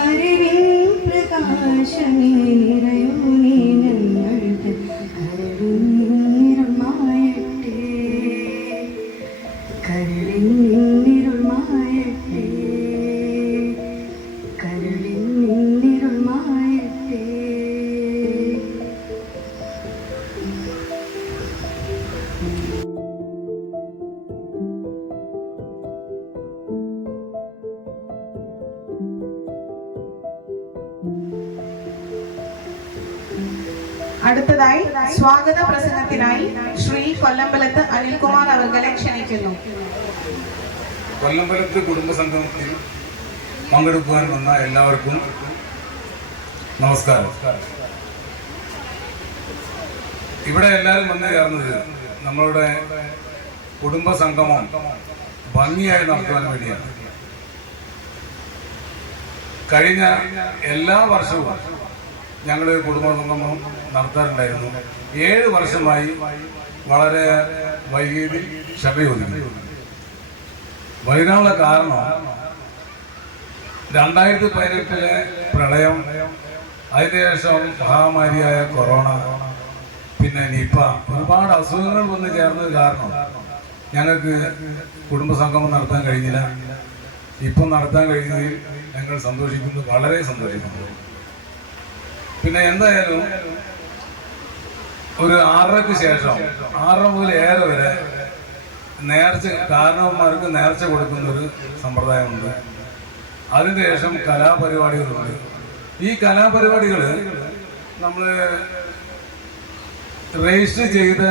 അറിവിൻ പ്രകാശമേ നിറയൂ നീ ഞങ്ങളുടെ കരളിൻ നിറമായട്ടെ കരളിൻ നിരുൾ മായട്ടെ കരളിൻ നിരുൾ മായട്ടെ. അടുത്തതായി സ്വാഗത പ്രസംഗത്തിനായി ശ്രീ കൊല്ലമ്പലത്ത് അനിൽകുമാർ അവർകളെ ക്ഷണിക്കുന്നു. കൊല്ലമ്പലത്ത് കുടുംബസംഗമത്തിൽ പങ്കെടുക്കുവാൻ വന്ന എല്ലാവർക്കും നമസ്കാരം. ഇവിടെ എല്ലാവരും വന്നു ചേർന്നത് നമ്മളുടെ കുടുംബസംഗമം ഭംഗിയായി നടത്തുവാൻ വേണ്ടിയാണ്. കഴിഞ്ഞ എല്ലാ വർഷവും ഞങ്ങൾ കുടുംബസംഗമം നടത്താറുണ്ടായിരുന്നു. 7 വർഷമായി വളരെ വൈകിയതിൽ ക്ഷമയോദിക്കുന്നു. വൈകാനുള്ള കാരണം 2018 പ്രളയം, അതിനുശേഷം മഹാമാരിയായ കൊറോണ, പിന്നെ നിപ, ഒരുപാട് അസുഖങ്ങൾ വന്ന് ചേർന്നത് കാരണം ഞങ്ങൾക്ക് കുടുംബസംഗമം നടത്താൻ കഴിഞ്ഞില്ല. ഇപ്പം നടത്താൻ കഴിഞ്ഞതിൽ ഞങ്ങൾ സന്തോഷിക്കുന്നു, വളരെ സന്തോഷിക്കുന്നു. പിന്നെ എന്തായാലും ഒരു 6:30 ശേഷം 6 മുതൽ 7 വരെ നേർച്ച, കാരണവന്മാർക്ക് നേർച്ച കൊടുക്കുന്നൊരു സമ്പ്രദായമുണ്ട്. അതിന് ശേഷം കലാപരിപാടികളുണ്ട്. ഈ കലാപരിപാടികൾ നമ്മൾ രജിസ്റ്റർ ചെയ്ത്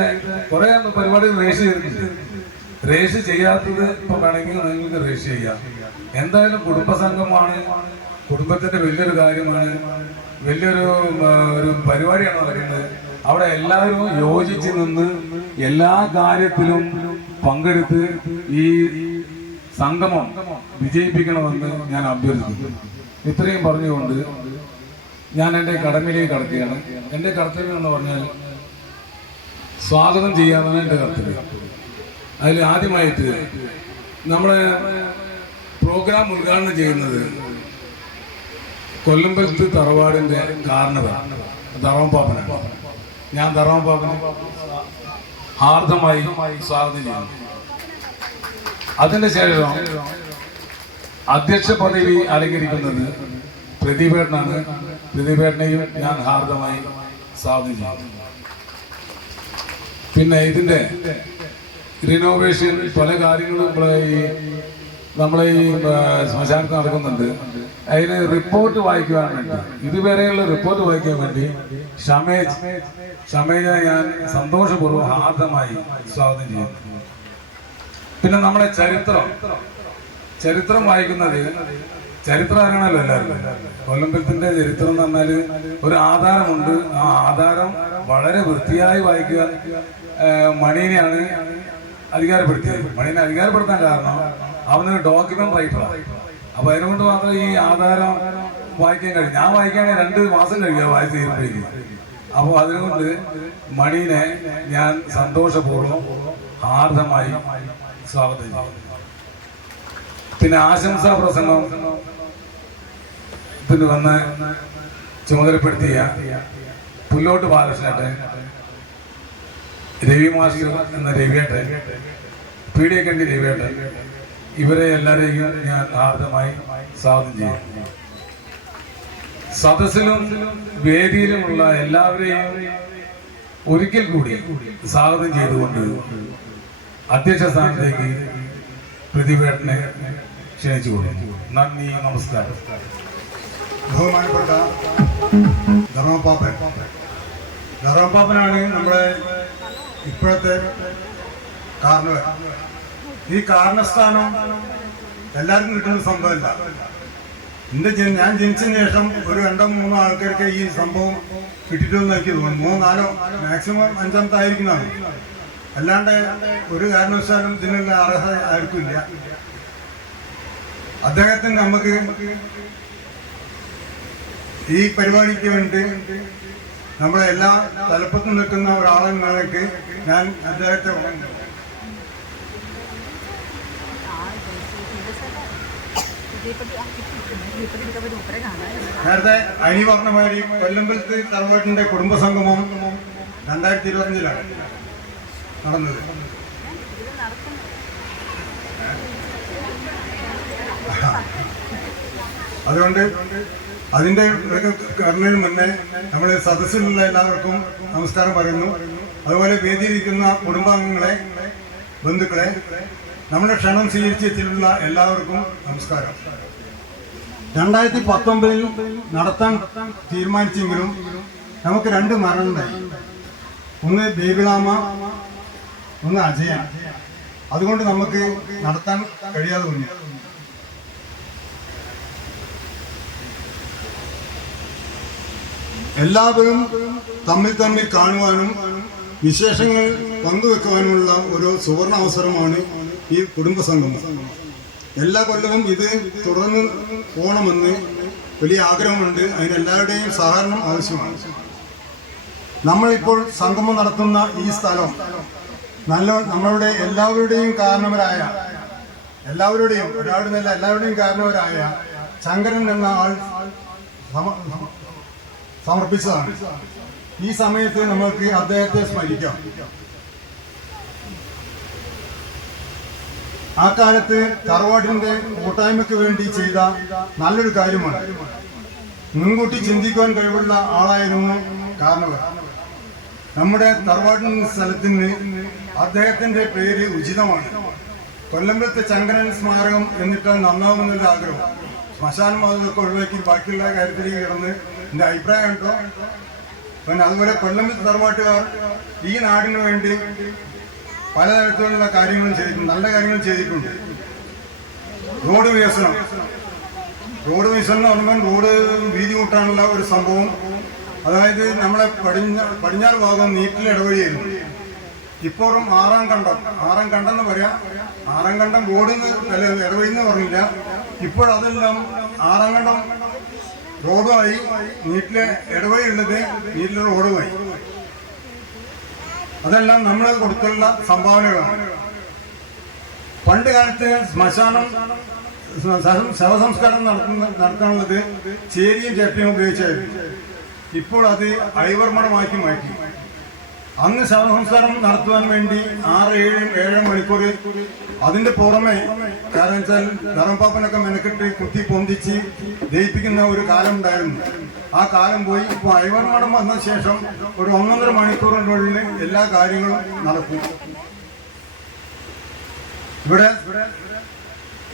കുറേ പരിപാടികൾ രജിസ്റ്റർ ചെയ്തിട്ടുണ്ട്. രജിസ്റ്റർ ചെയ്യാത്തത് ഇപ്പം വേണമെങ്കിൽ നിങ്ങൾക്ക് രജിസ്റ്റർ ചെയ്യാം. എന്തായാലും കുടുംബസംഘമാണ്, കുടുംബത്തിന്റെ വലിയൊരു കാര്യമാണ്, വലിയൊരു പരിപാടിയാണ് നടക്കുന്നത്. അവിടെ എല്ലാവരും യോജിച്ച് നിന്ന് എല്ലാ കാര്യത്തിലും പങ്കെടുത്ത് ഈ സംഗമം വിജയിപ്പിക്കണമെന്ന് ഞാൻ അഭ്യർത്ഥിക്കുന്നു. ഇത്രയും പറഞ്ഞുകൊണ്ട് ഞാൻ എൻ്റെ കടമയിലേക്ക് കടക്കുകയാണ്. എൻ്റെ കർത്തവ്യം എന്ന് പറഞ്ഞാൽ സ്വാഗതം ചെയ്യാനാണ് എൻ്റെ കർത്തവ്യം. അതിൽ ആദ്യമായിട്ട് നമ്മുടെ പ്രോഗ്രാം ഉദ്ഘാടനം ചെയ്യുന്നത് കൊല്ലമ്പലത്ത് തറവാടിന്റെ കാരണവരാണ് ധർമ്മപാപ്പനാണ്. ഞാൻ ധർമ്മപാപ്പനെ ഹാർദമായി സ്വാഗതം ചെയ്യുന്നു. അതിന്റെ ശേഷം അധ്യക്ഷ പദവി അലങ്കരിക്കുന്നത് പ്രതിഭേട്ടനാണ്. പ്രതിഭേട്ടനെയും ഞാൻ ഹാർദമായി സ്വാഗതം ചെയ്യുന്നു. പിന്നെ ഇതിന്റെ റിനോവേഷൻ പല കാര്യങ്ങളും നമ്മളെ ഈ ശ്മശാനത്ത് നടക്കുന്നുണ്ട്. അതിന് റിപ്പോർട്ട് വായിക്കുവാൻ വേണ്ടി, ഇതുവരെയുള്ള റിപ്പോർട്ട് വായിക്കാൻ വേണ്ടി ഷമേജ ഞാൻ സന്തോഷപൂർവ്വം ഹാർദമായി സ്വാഗതം ചെയ്യുന്നു. പിന്നെ നമ്മുടെ ചരിത്രം വായിക്കുന്നത്, ചരിത്രം അറിയണമല്ലോ എല്ലാവരും. കൊല്ലമ്പലത്തിന്റെ ചരിത്രം എന്ന് പറഞ്ഞാൽ ഒരു ആധാരമുണ്ട്. ആ ആധാരം വളരെ വൃത്തിയായി വായിക്കുക മണീനെയാണ് അധികാരപ്പെടുത്തിയത്. മണീനെ അധികാരപ്പെടുത്താൻ കാരണം അവനൊരു ഡോക്യുമെന്റ് റൈറ്ററാണ്. അപ്പൊ അതിനുകൊണ്ട് മാത്രം ഈ ആധാരം വായിക്കാൻ കഴിയും. ഞാൻ വായിക്കുകയാണെങ്കിൽ 2 മാസം കഴിയുക വായിച്ച് തീരുമ്പോഴേക്കും. അപ്പോൾ അതിനുകൊണ്ട് മണീനെ ഞാൻ സന്തോഷപൂർവ്വം ഹാർദമായി സ്വാഗതം ചെയ്യും. പിന്നെ ആശംസാ പ്രസംഗം ഇതിന് വന്ന് ചുമതലപ്പെടുത്തിയ പുല്ലോട്ട് ബാലകൃഷ്ണേട്ടൻ, രവി മാസ്റ്റർ എന്ന രവിയേട്ടൻ, പീഡിയക്കണ്ടി രവിയേട്ടൻ, ഇവരെ എല്ലാവരെയും ഞാൻ ഹാർദമായി സ്വാഗതം ചെയ്യും. സദസ്സിലും വേദിയിലുമുള്ള എല്ലാവരെയും ഒരിക്കൽ കൂടി സ്വാഗതം ചെയ്തുകൊണ്ട് അധ്യക്ഷ സ്ഥാനത്തേക്ക് പ്രതിഭേട്ടനെ ക്ഷണിച്ചു കൊടുക്കുന്നു. നന്ദി, നമസ്കാരം. ബഹുമാനപ്പെട്ട ധർമ്മപാപ്പനാണ് നമ്മുടെ ഇപ്പോഴത്തെ കാരണവർ. ഈ കാരണസ്ഥാനം എല്ലാവർക്കും കിട്ടുന്ന സംഭവമല്ല. ഞാൻ ജനിച്ചതിന് ശേഷം ഒരു 2-3 ആൾക്കാർക്ക് ഈ സംഭവം കിട്ടിയിട്ടെന്ന് എനിക്ക് തോന്നുന്നു. 3-4 മാക്സിമം 5ാമത്തെ ആയിരിക്കുന്നതാണ്. അല്ലാണ്ട് ഒരു കാരണവശാലും ഇതിനുള്ള അർഹത ആർക്കുമില്ല. അദ്ദേഹത്തിന് നമുക്ക് ഈ പരിപാടിക്ക് വേണ്ടി നമ്മളെ എല്ലാ തലപ്പത്തും നിൽക്കുന്ന ഒരാളെന്ന നിലയ്ക്ക് ഞാൻ അദ്ദേഹത്തെ നേരത്തെ അനി പറഞ്ഞ മാതിരി കൊല്ലമ്പലത്ത് തറവാട്ടിന്റെ കുടുംബസംഗമം 2025-ലാണ് നടന്നത്. അതുകൊണ്ട് അതിന്റെ കർണന് മുന്നേ നമ്മൾ സദസ്സിലുള്ള എല്ലാവർക്കും നമസ്കാരം പറയുന്നു. അതുപോലെ വേദിയിലിരിക്കുന്ന കുടുംബാംഗങ്ങളെ, ബന്ധുക്കളെ, നമ്മുടെ ക്ഷണം സ്വീകരിച്ചെത്തിയിട്ടുള്ള എല്ലാവർക്കും നമസ്കാരം. 2019 നടത്താൻ തീരുമാനിച്ചെങ്കിലും നമുക്ക് 2 മരണമുണ്ടായി. ഒന്ന് ബേബിളാമ, ഒന്ന് അജയ. അതുകൊണ്ട് നമുക്ക് നടത്താൻ കഴിയാതെ വന്നു. എല്ലാവരും തമ്മിൽ കാണുവാനും വിശേഷങ്ങൾ പങ്കുവെക്കുവാനുമുള്ള ഒരു സുവർണ അവസരമാണ് ഈ കുടുംബസംഗമം. എല്ലാ കൊല്ലവും ഇത് തുടർന്ന് പോകണമെന്ന് വലിയ ആഗ്രഹമുണ്ട്. അതിനെല്ലാവരുടെയും സഹകരണം ആവശ്യമാണ്. നമ്മളിപ്പോൾ സംഗമം നടത്തുന്ന ഈ സ്ഥലം നമ്മളുടെ എല്ലാവരുടെയും കാരണവരായ, എല്ലാവരുടെയും ഒരാളുടെയല്ല എല്ലാവരുടെയും കാരണവരായ ശങ്കരൻ എന്ന ആൾ സമർപ്പിച്ചതാണ്. ഈ സമയത്ത് നമുക്ക് അദ്ദേഹത്തെ സ്മരിക്കാം. ആ കാലത്ത് തറവാടിന്റെ കൂട്ടായ്മയ്ക്ക് വേണ്ടി ചെയ്ത നല്ലൊരു കാര്യമാണ്. മുൻകൂട്ടി ചിന്തിക്കുവാൻ കഴിവുള്ള ആളായിരുന്നു കാരണവർ. നമ്മുടെ തറവാടിൻ സ്ഥലത്തിന് അദ്ദേഹത്തിന്റെ പേര് ഉചിതമാണ്. കൊല്ലമ്പലത്തെ ശങ്കരൻ സ്മാരകം എന്നിട്ട് നന്നാവുന്നൊരു ആഗ്രഹം. ശ്മശാനം അതൊക്കെ ഒഴിവാക്കി ബാക്കിയുള്ള കാര്യത്തിലേക്ക് കിടന്ന് എൻ്റെ അഭിപ്രായം ഉണ്ടോ. പിന്നെ അതുപോലെ കൊല്ലമ്പലത്തെ തറവാട്ടുകാർ ഈ നാടിന് വേണ്ടി പലതരത്തിലുള്ള കാര്യങ്ങളും ചെയ്തിട്ടുണ്ട്, നല്ല കാര്യങ്ങൾ ചെയ്തിട്ടുണ്ട്. റോഡ് വികസനം എന്ന് പറയുമ്പോൾ റോഡ് വീതി കൂട്ടാനുള്ള ഒരു സംഭവം. അതായത് നമ്മളെ പടിഞ്ഞാറ് ഭാഗം നീറ്റിൽ ഇടവഴിയായിരുന്നു. ഇപ്പോഴും ആറാം കണ്ടം എന്ന് പറയാം. ആറാം കണ്ടം റോഡ് ഇടവഴിന്ന് പറഞ്ഞില്ല. ഇപ്പോഴതെല്ലാം ആറാം കണ്ടം റോഡുമായി, നീറ്റിലെ ഇടവഴി ഉള്ളത് നീറ്റിലെ റോഡുമായി. അതെല്ലാം നമ്മൾ കൊടുത്തുള്ള സംഭാവനകളാണ്. പണ്ട് കാലത്ത് ശ്മശാനം ശവസംസ്കാരം നടത്താനുള്ളത് ചേരിയും ചട്ടിയും ഉപയോഗിച്ചായിരുന്നു. ഇപ്പോൾ അത് ഐവർമടമാക്കി മാറ്റി. അന്ന് ശവസംസ്കാരം നടത്തുവാൻ വേണ്ടി 6-7 മണിക്കൂർ അതിന്റെ പുറമെ, കാരണം വെച്ചാൽ ധർമ്മപ്പാപ്പനൊക്കെ മെനക്കെട്ട് കുത്തി പൊന്തിച്ച് ദയിപ്പിക്കുന്ന ഒരു കാലം ഉണ്ടായിരുന്നു. ആ കാലം പോയി. ഇപ്പോൾ ഐവർമഠം വന്ന ശേഷം ഒരു 1.5 മണിക്കൂറിനുള്ളിൽ എല്ലാ കാര്യങ്ങളും നടക്കും. ഇവിടെ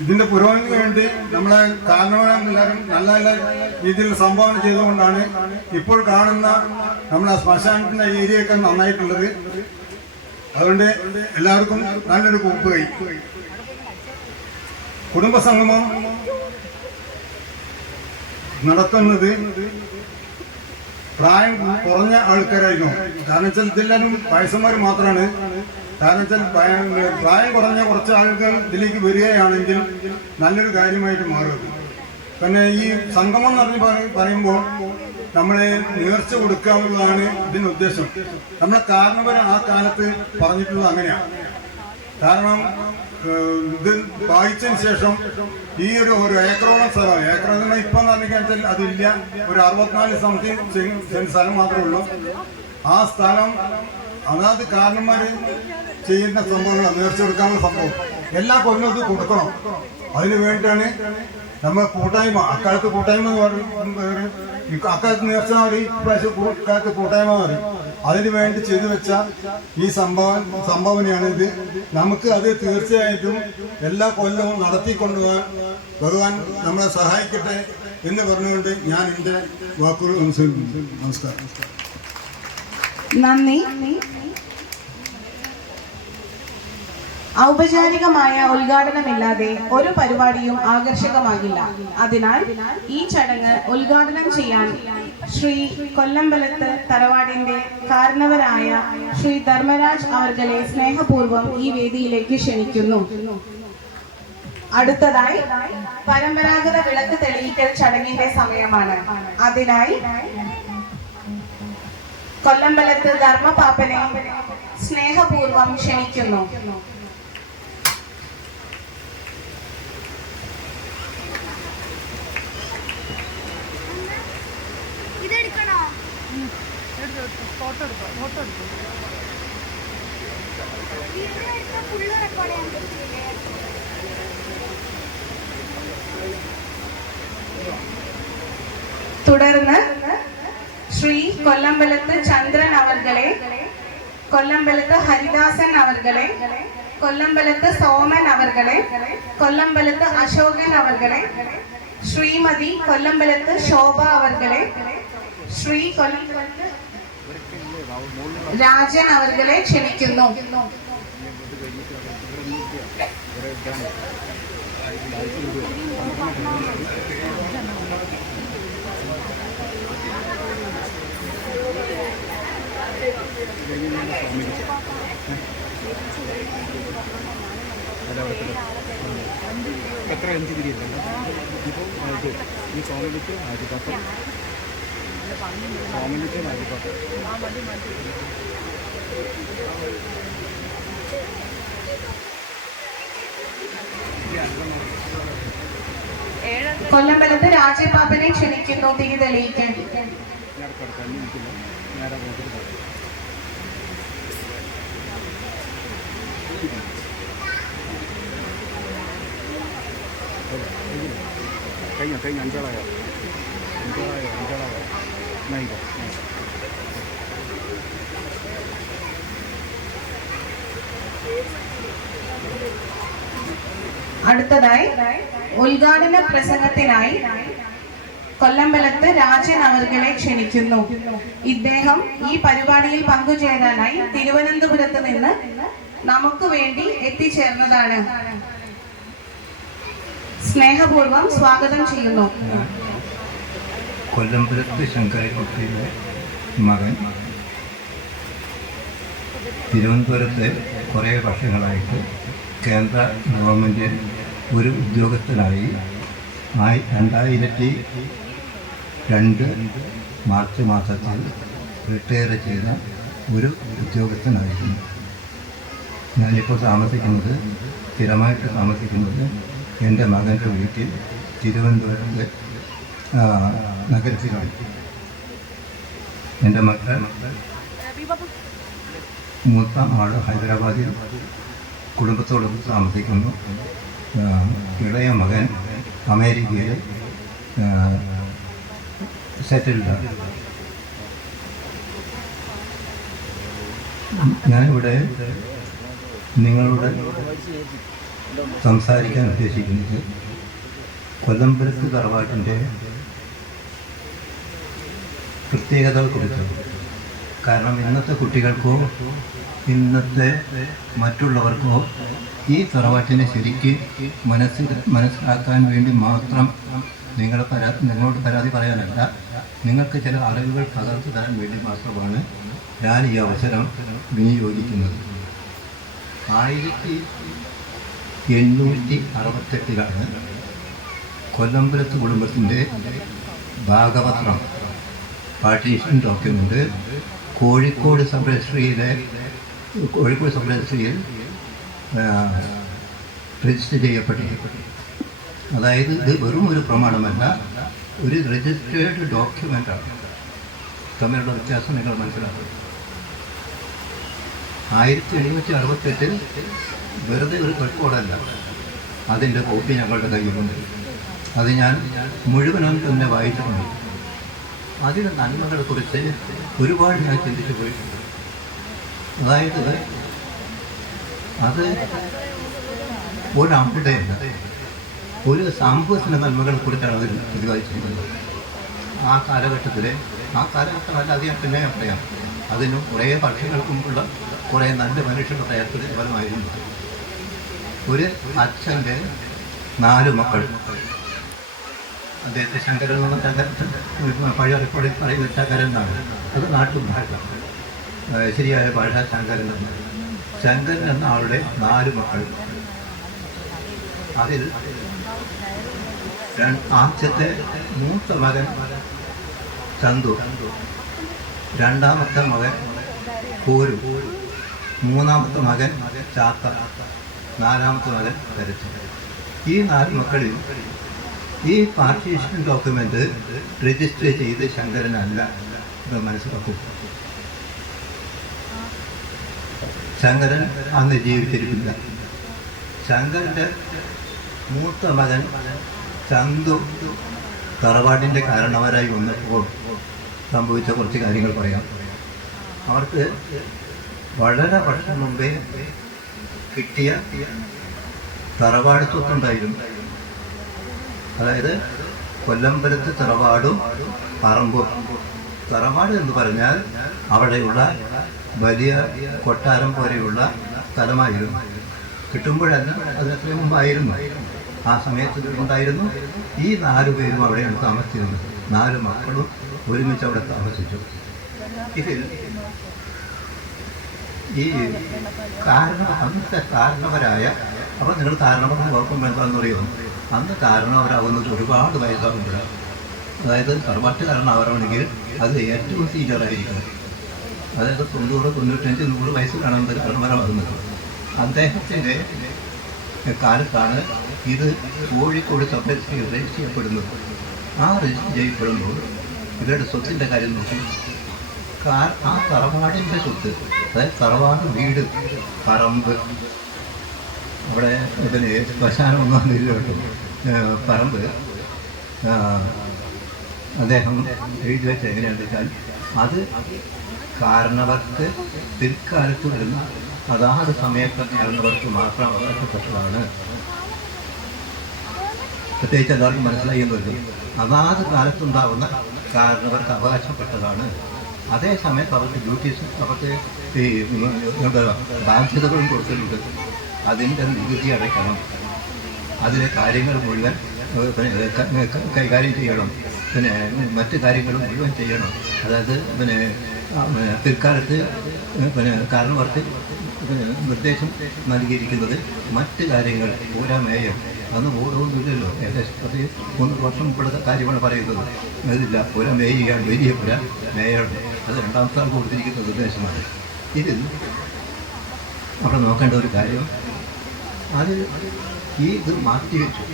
ഇതിന്റെ പുരോഗതിക്ക് വേണ്ടി നമ്മളെ കാരണവരെല്ലാവരും നല്ല നല്ല രീതിയിൽ സംഭാവന ചെയ്തുകൊണ്ടാണ് ഇപ്പോൾ കാണുന്ന നമ്മളെ ശ്മശാനത്തിന്റെ ഏരിയയൊക്കെ നന്നായിട്ടുള്ളത്. അതുകൊണ്ട് എല്ലാവർക്കും നല്ലൊരു കൂപ്പ് കൈ. കുടുംബസംഗമം നടത്തുന്നത് പ്രായം കുറഞ്ഞ ആൾക്കാരായിരുന്നു. കാരണം വെച്ചാൽ ഇതെല്ലാവരും വയസ്സന്മാർ മാത്രമാണ്. കാരണം വെച്ചാൽ പ്രായം കുറഞ്ഞ കുറച്ച് ആളുകൾ ഇതിലേക്ക് വരികയാണെങ്കിൽ നല്ലൊരു കാര്യമായിട്ട് മാറും. പിന്നെ ഈ സംഗമം എന്ന് പറയുമ്പോൾ നമ്മളെ നേർച്ച കൊടുക്കാവുന്നതാണ് ഇതിന്റെ ഉദ്ദേശം. നമ്മളെ കാരണവർ ആ കാലത്ത് പറഞ്ഞിട്ടുള്ളത് അങ്ങനെയാണ്. കാരണം ഇത് വായിച്ചതിന് ശേഷം ഈ ഒരു ഏക്കറോളം സ്ഥലം, ഏക്കറോളം ഇപ്പം എന്ന് പറഞ്ഞാൽ അതില്ല, ഒരു 64 സംതിങ് സെന്റ് സ്ഥലം മാത്രമേ ഉള്ളൂ. ആ സ്ഥലം അതാത് കാരണന്മാര് ചെയ്യുന്ന സംഭവങ്ങൾ, നേർച്ച കൊടുക്കാനുള്ള സംഭവം എല്ലാ കൊല്ലവും ഇത് കൊടുക്കണം. അതിനു വേണ്ടിയിട്ടാണ് നമ്മൾ കൂട്ടായ്മ, അക്കാലത്ത് കൂട്ടായ്മ എന്ന് പറയും, അക്കാലത്ത് നേർച്ച മതി, ഇക്കാലത്ത് കൂട്ടായ്മ മതി. അതിനു വേണ്ടി ചെയ്തു വെച്ച ഈ സംഭാവനയാണ് ഇത്. നമുക്ക് അത് തീർച്ചയായിട്ടും എല്ലാ കൊല്ലവും നടത്തിക്കൊണ്ടുപോകാൻ ഭഗവാൻ നമ്മളെ സഹായിക്കട്ടെ എന്ന് പറഞ്ഞുകൊണ്ട് ഞാൻ എൻ്റെ വാക്കുകൾ അനുസരിക്കുന്നു. നമസ്കാരം. നന്ദി. ഔപചാരികമായ ഉദ്ഘാടനമില്ലാതെ ഒരു പരിപാടിയും ആകർഷകമാകില്ല. അതിനാൽ ഈ ചടങ്ങ് ഉദ്ഘാടനം ചെയ്യാൻ ശ്രീ കൊല്ലമ്പലത്ത് തറവാടിന്റെ കാരണവരായ ശ്രീ ധർമ്മരാജ് അവർകളെ സ്നേഹപൂർവ്വം ഈ വേദിയിലേക്ക് ക്ഷണിക്കുന്നു. അടുത്തതായി പരമ്പരാഗത വിളക്ക് തെളിയിക്കൽ ചടങ്ങിന്റെ സമയമാണ്. അതിനായി കൊല്ലമ്പലത്ത് ധർമ്മപാപ്പനെ സ്നേഹപൂർവ്വം ക്ഷണിക്കുന്നു. തുടർന്ന് ശ്രീ കൊല്ലമ്പലത്ത് ചന്ദ്രൻ അവർകളെ, കൊല്ലമ്പലത്ത് ഹരിദാസൻ അവർകളെ, കൊല്ലമ്പലത്ത് സോമൻ അവർകളെ, കൊല്ലമ്പലത്ത് അശോകൻ അവർകളെ, ശ്രീമതി കൊല്ലമ്പലത്ത് ശോഭ അവർകളെ, ശ്രീ കൊല്ലമ്പലത്ത് രാജൻ അവർകളെ ക്ഷണിക്കുന്നു. എത്ര 5 തിരിയില്ല ഇപ്പോൾ ഇത് ഈ സോമലിക്ക് ആര്യപാത്രം കൊല്ലമ്പലത്ത് രാജപാപ്പനെ ക്ഷണിക്കുന്നു തിരി തെളിയിക്കാൻ. കഴിഞ്ഞ അഞ്ചാളായോ നൈക അടുത്തതായി ഉദ്ഘാടന പ്രസംഗത്തിനായി കൊല്ലമ്പലത്ത് രാജൻ അവർകളെ ക്ഷണിക്കുന്നു. ഇദ്ദേഹം ഈ പരിപാടിയിൽ പങ്കുചേരാനായി തിരുവനന്തപുരത്ത് നിന്ന് നമുക്ക് വേണ്ടി എത്തിച്ചേർന്നതാണ്. സ്നേഹപൂർവ്വം സ്വാഗതം ചെയ്യുന്നു. കൊല്ലമ്പലത്ത് ശങ്കരക്കുട്ടിയുടെ മകൻ തിരുവനന്തപുരത്ത് കുറേ വർഷങ്ങളായിട്ട് കേന്ദ്ര ഗവൺമെൻറ് ഒരു ഉദ്യോഗസ്ഥനായി 2002 മാർച്ച് മാസത്തിൽ റിട്ടയർ ചെയ്ത ഒരു ഉദ്യോഗസ്ഥനായിരുന്നു. ഞാനിപ്പോൾ സ്ഥിരമായിട്ട് താമസിക്കുന്നത് എൻ്റെ മകൻ്റെ വീട്ടിൽ തിരുവനന്തപുരത്ത് നഗരത്തിലാണ്. എൻ്റെ മക്കൾ മൂത്ത ആൾ ഹൈദരാബാദിൽ കുടുംബത്തോടൊപ്പം താമസിക്കുന്നു. ഇളയ മകൻ അമേരിക്കയിൽ സെറ്റിൽഡാണ്. ഞാനിവിടെ നിങ്ങളോട് സംസാരിക്കാൻ ഉദ്ദേശിക്കുന്നത് കൊല്ലമ്പലത്ത് തറവാട്ടിൻ്റെ പ്രത്യേകതകളെക്കുറിച്ചാണ്. കാരണം ഇന്നത്തെ കുട്ടികൾക്കോ ഇന്നത്തെ മറ്റുള്ളവർക്കോ ഈ തറവാട്ടിനെ ശരിക്ക് മനസ്സിലാക്കാൻ വേണ്ടി മാത്രം നിങ്ങളോട് പരാതി പറയാനല്ല, നിങ്ങൾക്ക് ചില അറിവുകൾ പകർന്നു തരാൻ വേണ്ടി മാത്രമാണ് ഞാൻ ഈ അവസരം വിനിയോഗിക്കുന്നത്. 1868 കൊല്ലമ്പലത്ത് കുടുംബത്തിൻ്റെ ഭാഗപത്രം പാർട്ടീഷൻ ഡോക്യുമെൻ്റ് കോഴിക്കോട് സബ് രജിസ്ട്രിയിൽ രജിസ്റ്റർ ചെയ്യപ്പെട്ടു. അതായത് ഇത് വെറും ഒരു പ്രമാണമല്ല, ഒരു രജിസ്റ്റേർഡ് ഡോക്യുമെൻ്റാണ്. തമ്മിലുള്ള വ്യത്യാസം നിങ്ങൾ മനസ്സിലാക്കുക. 1868 വെറുതെ ഒരു റെക്കോർഡല്ല, അതിൻ്റെ കോപ്പി ഞങ്ങളുടെ കയ്യിലുണ്ട്. അത് ഞാൻ മുഴുവനും തന്നെ വായിച്ചിട്ടുണ്ട്. അതിൻ്റെ നന്മകളെക്കുറിച്ച് ഒരുപാട് ഞാൻ ചിന്തിച്ചു പോയിട്ടുണ്ട്. അതായത് അത് ഒരാളുടെ ഒരു സാമൂഹ്യത്തിൻ്റെ നന്മകളെക്കുറിച്ചാണ് അതിൽ പ്രതിപാദിച്ചിരിക്കുന്നത്. ആ കാലഘട്ടമല്ല, അത് ഞാൻ പിന്നെ പറയാം. അതിനും കുറേ വർഷങ്ങൾക്ക് മുമ്പുള്ള കുറേ നല്ല മനുഷ്യരുടെ പ്രയത്നത്തിന് ഫലമായിരുന്നു. ഒരു അച്ഛൻ്റെ 4 മക്കൾ, അദ്ദേഹത്തെ ശങ്കരൻ എന്ന പഴയ റെക്കോർഡിൽ പറയുന്ന ശങ്കരൻ എന്നാണ്. അത് നാട്ടുഭാഷ, ശരിയായ ഭാഷ ശങ്കരൻ എന്നാണ്. ശങ്കരൻ എന്ന ആളുടെ 4 മക്കൾ. അതിൽ ആദ്യത്തെ മൂത്ത മകൻ ചന്തു, രണ്ടാമത്തെ മകൻ കോരു, മൂന്നാമത്തെ മകൻ ചാത്ത, നാലാമത്തെ മകൻ കരച്ചു. ഈ 4 മക്കളിൽ ഈ പാർട്ടീഷൻ ഡോക്യുമെൻ്റ് രജിസ്റ്റർ ചെയ്ത് ശങ്കരനല്ല, ഇത് മനസ്സിലാക്കും. ശങ്കരൻ അന്ന് ജീവിച്ചിരിക്കില്ല. ശങ്കരൻ്റെ മൂത്ത മകൻ ചന്തു തറവാടിൻ്റെ കാരണവരായി വന്നപ്പോൾ സംഭവിച്ച കുറച്ച് കാര്യങ്ങൾ പറയാം. അവർക്ക് വളരെ വർഷം മുമ്പേ കിട്ടിയ തറവാട് സ്വത്തുണ്ടായിരുന്നു. അതായത് കൊല്ലമ്പലത്ത് തറവാടും പറമ്പും. തറവാട് എന്ന് പറഞ്ഞാൽ അവിടെയുള്ള വലിയ കൊട്ടാരം പോലെയുള്ള സ്ഥലമായിരുന്നു. കിട്ടുമ്പോഴല്ല, അതിനത്ര മുമ്പായിരുന്നു. ആ സമയത്ത് ഉണ്ടായിരുന്നു. ഈ 4 പേരും അവിടെയാണ് താമസിച്ചിരുന്നത്. 4 മക്കളും ഒരുമിച്ച് അവിടെ താമസിച്ചു. ഇതിൽ ഈ അന്നത്തെ കാരണവരായ, അപ്പോൾ നിങ്ങൾ കാരണവരെ ഓർക്കും എന്താണെന്ന് അറിയുമോ? അന്ന് കാരണവരാകുന്നത് ഒരുപാട് വയസ്സാകുമ്പോഴാണ്. അതായത് തറവാട്ടുകാരനാവണമെങ്കിൽ അത് ഏറ്റവും സീനിയറായിരിക്കണം. അതായത് 90, 95, 100 വയസ്സ് കാണുമ്പോൾ കാരണവരാകുന്നത്. അദ്ദേഹത്തിൻ്റെ കാലത്താണ് ഇത് കോഴിക്കോട് സബ് രജിസ്റ്റർ ചെയ്യപ്പെടുന്നത്. ആ രജിസ്റ്റർ ചെയ്യപ്പെടുമ്പോൾ ഇവരുടെ സ്വത്തിൻ്റെ കാര്യം നോക്കി ആ തറവാടിൻ്റെ സ്വത്ത്, അതായത് തറവാട്, വീട്, പറമ്പ്, അവിടെ പിന്നെ ശ്മശാനമൊന്നും ഇല്ല കേട്ടോ, പറമ്പ് അദ്ദേഹം എഴുതി വെച്ച എങ്ങനെയാണെന്ന് വെച്ചാൽ അത് കാരണവർക്ക് പിൽക്കാലത്ത് വരുന്ന അതാത് സമയത്ത് കാരണവർക്ക് മാത്രം അവകാശപ്പെട്ടതാണ്. പ്രത്യേകിച്ച് എല്ലാവർക്കും മനസ്സിലായി എന്ന് വരും. അതാത് കാലത്തുണ്ടാകുന്ന കാരണവർക്ക് അവകാശപ്പെട്ടതാണ്. അതേ സമയത്ത് അവർക്ക് ഡ്യൂട്ടീസ്, അവർക്ക് ഈ ബാധ്യതകളും കൊടുത്തിട്ടുണ്ട്. അതിൻ്റെ നികുതി അടയ്ക്കണം, അതിലെ കാര്യങ്ങൾ മുഴുവൻ കൈകാര്യം ചെയ്യണം, പിന്നെ മറ്റ് കാര്യങ്ങളും മുഴുവൻ ചെയ്യണം. അതായത് പിന്നെ പിൽക്കാലത്ത് കാരണവർക്ക് നിർദ്ദേശം നൽകിയിരിക്കുന്നത് മറ്റ് കാര്യങ്ങൾ പൂരാമേയം അന്ന് ഓടൊന്നുമില്ലല്ലോ. ഏകദേശം 1 വർഷം മുമ്പുള്ള കാര്യമാണ് പറയുന്നത്. അതില്ല, പുര മേയുകയാണ്, വലിയ പുര മേയാണ്. അത് 2ാമത്തെ ആൾ കൊടുത്തിരിക്കുന്ന നിർദ്ദേശമാണ്. ഇതിൽ അവിടെ നോക്കേണ്ട ഒരു കാര്യം, അത് ഇത് മാറ്റിവെച്ചു.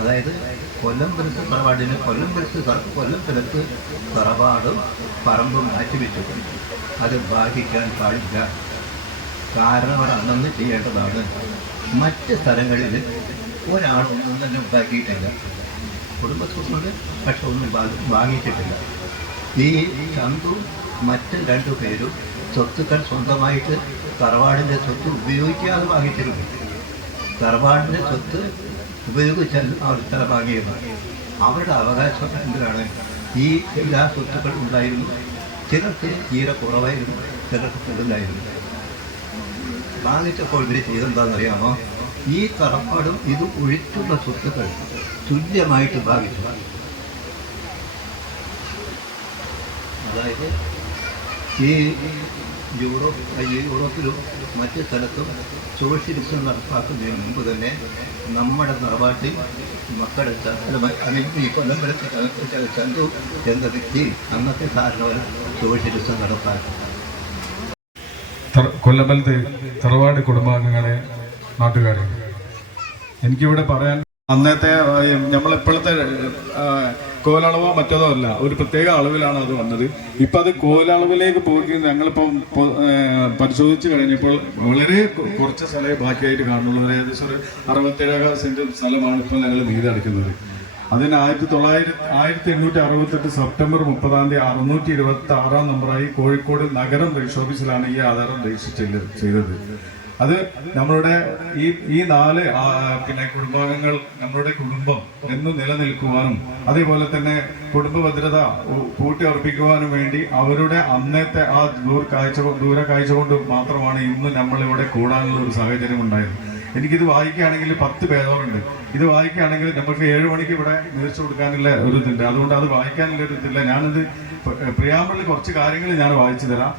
അതായത് കൊല്ലമ്പലത്ത് തറവാടിന് കൊല്ലമ്പലത്ത് തറവാടും പറമ്പും മാറ്റിവെച്ചു. അത് ഭാഗിക്കാൻ പാടില്ല. കാരണവർ അന്നന്ന് ചെയ്യേണ്ടതാണ്. മറ്റ് സ്ഥലങ്ങളിൽ ഒരാളൊന്നും തന്നെ ഉണ്ടാക്കിയിട്ടില്ല. കുടുംബസ്വത്തുണ്ട്, പക്ഷെ ഒന്നും വാങ്ങിച്ചിട്ടില്ല. ഈ ചന്തു മറ്റ് 2 പേരും സ്വത്തുക്കൾ സ്വന്തമായിട്ട് തറവാടിൻ്റെ സ്വത്ത് ഉപയോഗിക്കാതെ വാങ്ങിച്ചിരുന്നു. തറവാടിൻ്റെ സ്വത്ത് ഉപയോഗിച്ചാൽ അവർ സ്ഥലം വാങ്ങിയത്. അവരുടെ അവകാശം എന്തിനാണ്? ഈ എല്ലാ സ്വത്തുക്കളും ഉണ്ടായിരുന്നു. ചിലർക്ക് തീരെ കുറവായിരുന്നു, ചിലർക്ക് കൂടുതലായിരുന്നു. വാങ്ങിച്ചപ്പോൾ ഇവർ ചെയ്തെന്താണെന്നറിയാമോ? ഈ തറപ്പാടും ഇത് ഒഴിച്ചുള്ള സ്വത്തുക്കൾ തുല്യമായിട്ട് ഭാഗിച്ചു. അതായത് ഈ യൂറോപ്പിലും മറ്റ് സ്ഥലത്തും സോഷ്യലിസം നടപ്പാക്കുന്നതിന് മുമ്പ് തന്നെ നമ്മുടെ തറവാട്ടിൽ മക്കളെ ഈ കൊല്ലമ്പലത്തെ ചന്തു എന്ന വ്യക്തി അന്നത്തെ കാരണവർ സോഷ്യലിസം നടപ്പാക്കി. കൊല്ലമ്പലത്തെ തറവാട് കുടുംബാംഗങ്ങളെ, നാട്ടുകാരെ, എനിക്കിവിടെ പറയാൻ, അന്നത്തെ നമ്മളിപ്പോഴത്തെ കോലളവോ മറ്റതോ അല്ല, ഒരു പ്രത്യേക അളവിലാണ് അത് വന്നത്. ഇപ്പം അത് കോലളവിലേക്ക് പോയി ഞങ്ങളിപ്പോൾ പരിശോധിച്ച് കഴിഞ്ഞപ്പോൾ വളരെ കുറച്ച് സ്ഥലമേ ബാക്കിയായിട്ട് കാണുന്നുള്ളൂ. ഏകദേശം ഒരു 67 സെന്റ് സ്ഥലമാണ് ഇപ്പോൾ ഞങ്ങൾ വീതടക്കുന്നത്. അതിന് 1868 സെപ്റ്റംബർ 30 626 നമ്പറായി കോഴിക്കോട് നഗരം രജിസ്റ്റർ ഓഫീസിലാണ് ഈ ആധാരം രജിസ്റ്റർ ചെയ്തത്. അത് നമ്മളുടെ ഈ 4 കുടുംബാംഗങ്ങൾ നമ്മളുടെ കുടുംബം എന്നും നിലനിൽക്കുവാനും അതേപോലെ തന്നെ കുടുംബ ഭദ്രത കൂട്ടി ഉറപ്പിക്കുവാനും വേണ്ടി അവരുടെ അന്നത്തെ ആ ദൂരക്കാഴ്ച കൊണ്ട് മാത്രമാണ് ഇന്ന് നമ്മളിവിടെ കൂടാനുള്ള ഒരു സാഹചര്യം ഉണ്ടായത്. എനിക്കിത് വായിക്കുകയാണെങ്കിൽ 10 പേജുണ്ട്. ഇത് വായിക്കുകയാണെങ്കിൽ നമുക്ക് 7 മണിക്ക് ഇവിടെ നേർച്ച കൊടുക്കാനുള്ള ഒരു ഇതുണ്ട്. അതുകൊണ്ട് അത് വായിക്കാനുള്ള ഒരു ഇതില്ല. ഞാനിത് പ്രിയാമ്പിളിൽ കുറച്ച് കാര്യങ്ങൾ ഞാൻ വായിച്ചു തരാം.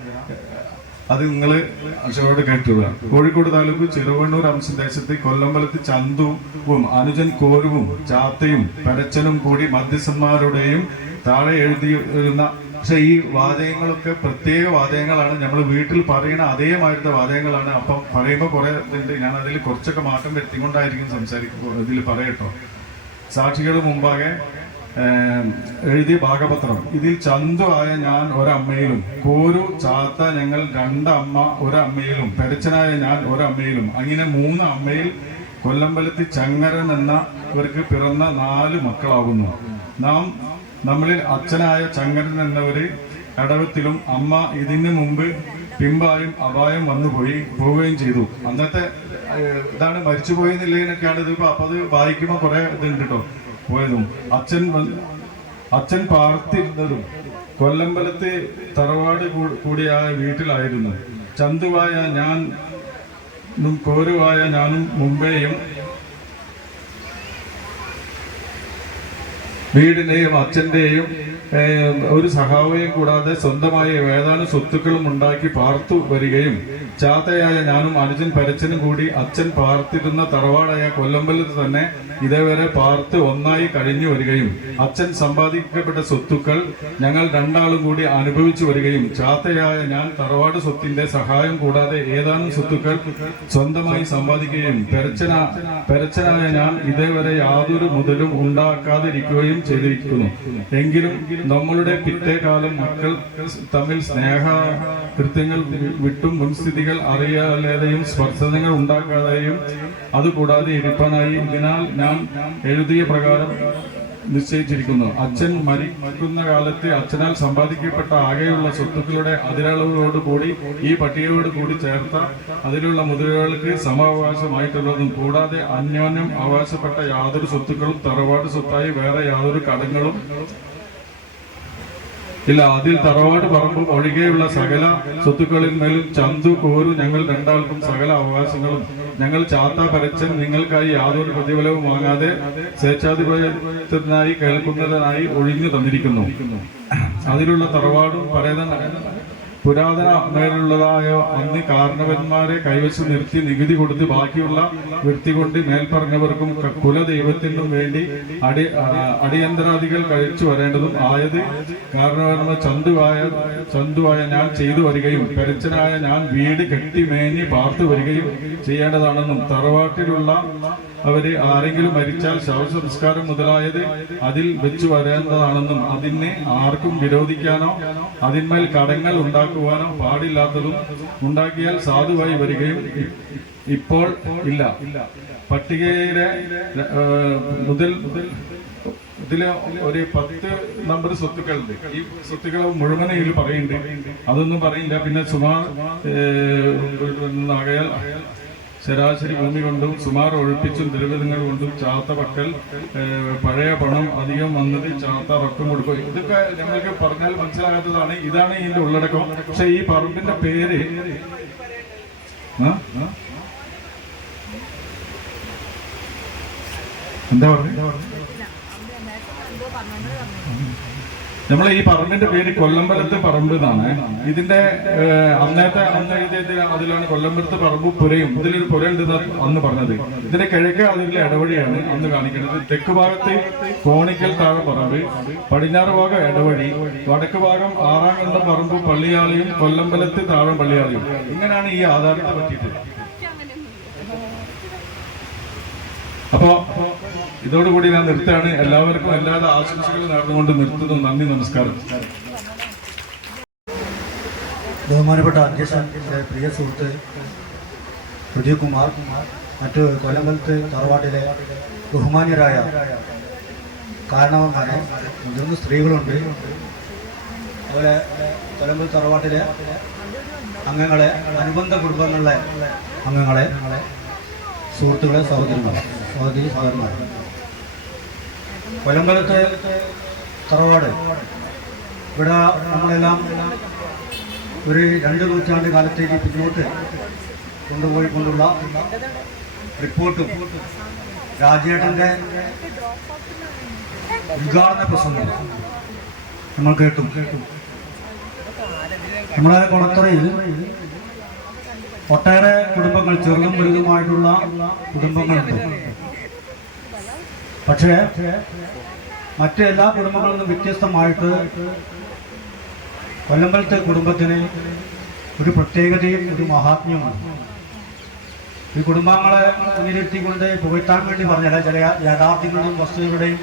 അത് നിങ്ങൾ അക്ഷരോട് കേട്ടുക. കോഴിക്കോട് താലൂക്ക് ചെറുവണ്ണൂർ അംശദേശത്ത് കൊല്ലമ്പലത്ത് ചന്തുവും അനുജൻ കോരുവും ചാത്തയും പരച്ചനും കൂടി മധ്യസ്ഥന്മാരുടെയും താഴെ എഴുതിയിരുന്ന, പക്ഷെ ഈ വാചകങ്ങളൊക്കെ പ്രത്യേക വാചകങ്ങളാണ്. നമ്മൾ വീട്ടിൽ പറയുന്ന അതേമാതിരത്തെ വാചകങ്ങളാണ്. അപ്പം പറയുമ്പോൾ കുറെ ഇതുണ്ട്. ഞാൻ അതിൽ കുറച്ചൊക്കെ മാറ്റം വരുത്തിക്കൊണ്ടായിരിക്കും ഇതിൽ പറയട്ടോ. സാക്ഷികൾ മുമ്പാകെ എഴുതിയ ഭാഗപത്രം. ഇതിൽ ചന്തു ആയ ഞാൻ ഒരമ്മയിലും, കോരു, ചാത്ത ഞങ്ങൾ 2 അമ്മ ഒരമ്മയിലും, പെരച്ചനായ ഞാൻ ഒരമ്മയിലും, അങ്ങനെ 3 അമ്മയിൽ കൊല്ലമ്പലത്ത് ചങ്ങരൻ എന്നവർക്ക് പിറന്ന 4 മക്കളാകുന്നു. നമ്മളിൽ അച്ഛനായ ചങ്ങരൻ എന്നവര് ഇടവത്തിലും അമ്മ ഇതിന് മുമ്പ് പിമ്പായും അപായം പോവുകയും ചെയ്തു. അന്നത്തെ ഇതാണ് മരിച്ചുപോയെന്നുള്ളതിനൊക്കെയാണ് ഇത്. അപ്പൊ അത് വായിക്കുമ്പോൾ കുറെ ഇതുണ്ട് കേട്ടോ. പോയതും അച്ഛൻ പാർത്തിരുന്നതും കൊല്ലമ്പലത്ത് തറവാട് കൂടിയായ വീട്ടിലായിരുന്നു. ചന്തുവായ ഞാനും കോരുവായ ഞാനും മുമ്പേയും വീടിന്റെയും അച്ഛന്റെയും ഒരു സഹാവയും കൂടാതെ സ്വന്തമായ ഏതാനും സ്വത്തുക്കളും ഉണ്ടാക്കി പാർത്തു വരികയും ചാത്തയായ ഞാനും അനുജൻ പരച്ചനും കൂടി അച്ഛൻ പാർത്തിരുന്ന തറവാടായ കൊല്ലമ്പലത്ത് തന്നെ ഇതേവരെ പാർത്ത് ഒന്നായി കഴിഞ്ഞു വരികയും അച്ഛൻ സമ്പാദിക്കപ്പെട്ട സ്വത്തുക്കൾ ഞങ്ങൾ 2 ആളും കൂടി അനുഭവിച്ചു വരികയും ചാത്തയായ ഞാൻ തറവാട് സ്വത്തിന്റെ സഹായം കൂടാതെ ഏതാനും സ്വത്തുക്കൾ സ്വന്തമായി സമ്പാദിക്കുകയും പെരച്ചനായ ഞാൻ ഇതേവരെ യാതൊരു മുതലും ഉണ്ടാക്കാതിരിക്കുകയും ചെയ്തിരിക്കുന്നു. എങ്കിലും നമ്മളുടെ പിറ്റേകാലം മക്കൾ തമ്മിൽ സ്നേഹകൃത്യങ്ങൾ വിട്ടും മുൻസ്ഥിതികൾ അറിയാതെയും സ്പർശനങ്ങൾ ഉണ്ടാക്കാതെയും അതുകൂടാതെ ഇരിപ്പാനായി ഇതിനാൽ ഞാൻ എഴുതിയ പ്രകാരം നിശ്ചയിച്ചിരിക്കുന്നു. അച്ഛൻ മരിക്കുന്ന കാലത്ത് അച്ഛനാൽ സമ്പാദിക്കപ്പെട്ട ആകെയുള്ള സ്വത്തുക്കളുടെ അതിരളവോടുകൂടി ഈ പട്ടികയോട് കൂടി ചേർത്ത അതിലുള്ള മുതലുകൾക്ക് സമാവകാശമായിട്ടുള്ളതും കൂടാതെ അന്യോന്യം അവകാശപ്പെട്ട യാതൊരു സ്വത്തുക്കളും തറവാട് സ്വത്തായി വേറെ യാതൊരു കടങ്ങളും ഇല്ല. അതിൽ തറവാട് പറമ്പും ഒഴികെയുള്ള സകല സ്വത്തുക്കളിന്മേലും ചന്തു, കോരു ഞങ്ങൾ 2 ആൾക്കും സകല അവകാശങ്ങളും ഞങ്ങൾ ചാത്ത പരച്ചൻ നിങ്ങൾക്കായി യാതൊരു പ്രതിഫലവും വാങ്ങാതെ സ്വേച്ഛാധിപത്യത്തിനായി കേൾക്കുന്നതിനായി ഒഴിഞ്ഞു തന്നിരിക്കുന്നു. അതിലുള്ള തറവാടും പുരാതന മേലുള്ളതായ അന്ന് കാരണവന്മാരെ കൈവശം നിർത്തി നികുതി കൊടുത്ത് ബാക്കിയുള്ള വ്യക്തി കൊണ്ട് മേൽപ്പറഞ്ഞവർക്കും കുലദൈവത്തിനും വേണ്ടി അടിയന്തരാദികൾ കഴിച്ചു വരേണ്ടതും ആയത് കാരണവന്മാർ ചന്തുവായ ഞാൻ ചെയ്തു വരികയും പെരച്ചനായ ഞാൻ വീട് കെട്ടിമേഞ്ഞ് പാർത്തു വരികയും ചെയ്യേണ്ടതാണെന്നും തറവാട്ടിലുള്ള അവര് ആരെങ്കിലും മരിച്ചാൽ ശവസംസ്കാരം മുതലായത് അതിൽ വെച്ചു വരേണ്ടതാണെന്നും അതിനെ ആർക്കും വിരോധിക്കാനോ അതിന്മേൽ കടങ്ങൾ ഉണ്ടാക്കുവാനോ പാടില്ലാത്തതും ഉണ്ടാക്കിയാൽ സാധുവായി വരികയും ഇപ്പോൾ ഇല്ല. പട്ടികയിലെ ഇതില് ഒരു 10 നമ്പർ സ്വത്തുക്കളുണ്ട്. ഈ സ്വത്തുക്കൾ മുഴുവൻ ഇതിൽ പറയുന്നുണ്ട്, അതൊന്നും പറയില്ല. പിന്നെ സുമാർ ആകയാൽ ശരാശരി ഭൂമി കൊണ്ടും സുമാർ ഒഴിപ്പിച്ചും ദ്രവ്യങ്ങൾ കൊണ്ടും ചാത്ത പക്കൽ പഴയ പണം അധികം വന്നത് ചാത്ത റക്കം കൊടുക്കും. ഇതൊക്കെ ഞങ്ങൾക്ക് പറഞ്ഞാൽ മനസ്സിലാകാത്തതാണ്. ഇതാണ് ഇതിന്റെ ഉള്ളടക്കം. പക്ഷെ ഈ പറമ്പിന്റെ പേര് എന്താ പറഞ്ഞു? നമ്മളെ ഈ പറമ്പിന്റെ പേര് കൊല്ലമ്പലത്ത് പറമ്പ് എന്നാണ്. ഇതിന്റെ അന്ന് അതിലാണ് കൊല്ലമ്പലത്ത് പറമ്പ് പുരയും. ഇതിലൊരു പുര ഉണ്ടെന്ന് അന്ന് പറഞ്ഞത്. ഇതിന്റെ കിഴക്കേ അതിലെ ഇടവഴിയാണ് അന്ന് കാണിക്കുന്നത്. തെക്ക് ഭാഗത്ത് കോണിക്കൽ താഴെ പറമ്പ്, പടിഞ്ഞാറ് ഭാഗം ഇടവഴി, വടക്ക് ഭാഗം 6-ാം കണ്ടം പറമ്പ് പള്ളിയാളിയും കൊല്ലമ്പലത്ത് താഴെ പള്ളിയാളിയും. ഇങ്ങനെയാണ് ഈ ആധാരത്തെ പറ്റിയിട്ട്. അപ്പോ ഇതോടുകൂടി ഞാൻ നിർത്തുകയാണ്. എല്ലാവർക്കും എല്ലാവിധ ആശംസകളും നേർന്നുകൊണ്ട് നിർത്തുന്നു. നന്ദി, നമസ്കാരം. ബഹുമാനപ്പെട്ട അധ്യക്ഷൻ, പ്രിയ സുഹൃത്ത് പ്രദീപ് കുമാർ, മറ്റ് കൊല്ലമ്പലത്ത് തറവാട്ടിലെ ബഹുമാന്യരായ കാരണവന്മാരെ, മുതിർന്ന സ്ത്രീകളുണ്ട്, അതുപോലെ കൊല്ലമ്പലത്ത് തറവാട്ടിലെ അംഗങ്ങളെ, അനുബന്ധ കുടുംബങ്ങളിലെ അംഗങ്ങളെ, സുഹൃത്തുക്കളെ, സഹോദരന്മാർ, കൊല്ലമ്പലത്തെ തറവാട് ഇവിടെ നമ്മളെല്ലാം ഒരു 2 നൂറ്റാണ്ട് കാലത്തേക്ക് പിന്നോട്ട് കൊണ്ടുപോയിക്കൊണ്ടുള്ള റിപ്പോർട്ടും രാജേട്ടൻ്റെ ഉദ്ഘാടന പ്രസംഗം നമ്മൾ കേട്ടു. നമ്മളെ കൊളത്തറയിൽ ഒട്ടേറെ കുടുംബങ്ങൾ, ചെറുതും വലുതുമായിട്ടുള്ള കുടുംബങ്ങളുണ്ട്. പക്ഷേ മറ്റെല്ലാ കുടുംബങ്ങളിൽ നിന്നും വ്യത്യസ്തമായിട്ട് കൊല്ലമ്പലത്തെ കുടുംബത്തിന് ഒരു പ്രത്യേകതയും ഒരു മഹാത്മ്യമാണ്. ഈ കുടുംബാംഗങ്ങളെ മുന്നിലെത്തിക്കൊണ്ട് പുകഴ്ത്താൻ വേണ്ടി പറഞ്ഞല്ല, ചില യാഥാർത്ഥ്യങ്ങളുടെയും വസ്തുതകളുടെയും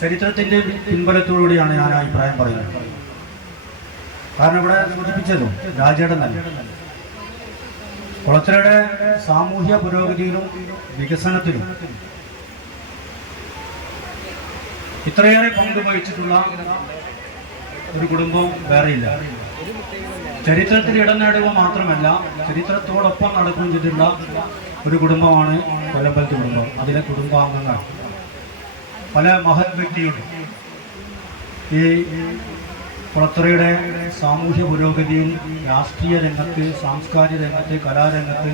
ചരിത്രത്തിൻ്റെ പിൻബലത്തോടുകൂടിയാണ് ഞാൻ അഭിപ്രായം പറയുന്നത്. കാരണം ഇവിടെ സൂചിപ്പിച്ചതും രാജേട്ടൻ തന്നെ കുളത്തറയുടെ സാമൂഹ്യ പുരോഗതിയിലും വികസനത്തിലും ഇത്രയേറെ പങ്ക് വഹിച്ചിട്ടുള്ള ഒരു കുടുംബവും വേറെയില്ല. ചരിത്രത്തിൽ ഇടം നേടുക മാത്രമല്ല, ചരിത്രത്തോടൊപ്പം നടക്കുകയും ചെയ്തിട്ടുള്ള ഒരു കുടുംബമാണ് കൊല്ലമ്പലത്ത് കുടുംബം. അതിലെ കുടുംബാംഗങ്ങൾ പല മഹത് വ്യക്തിയുണ്ട്. ഈ കുളത്തറയുടെ സാമൂഹ്യ പുരോഗതിയും രാഷ്ട്രീയ രംഗത്ത്, സാംസ്കാരിക രംഗത്ത്, കലാരംഗത്ത്,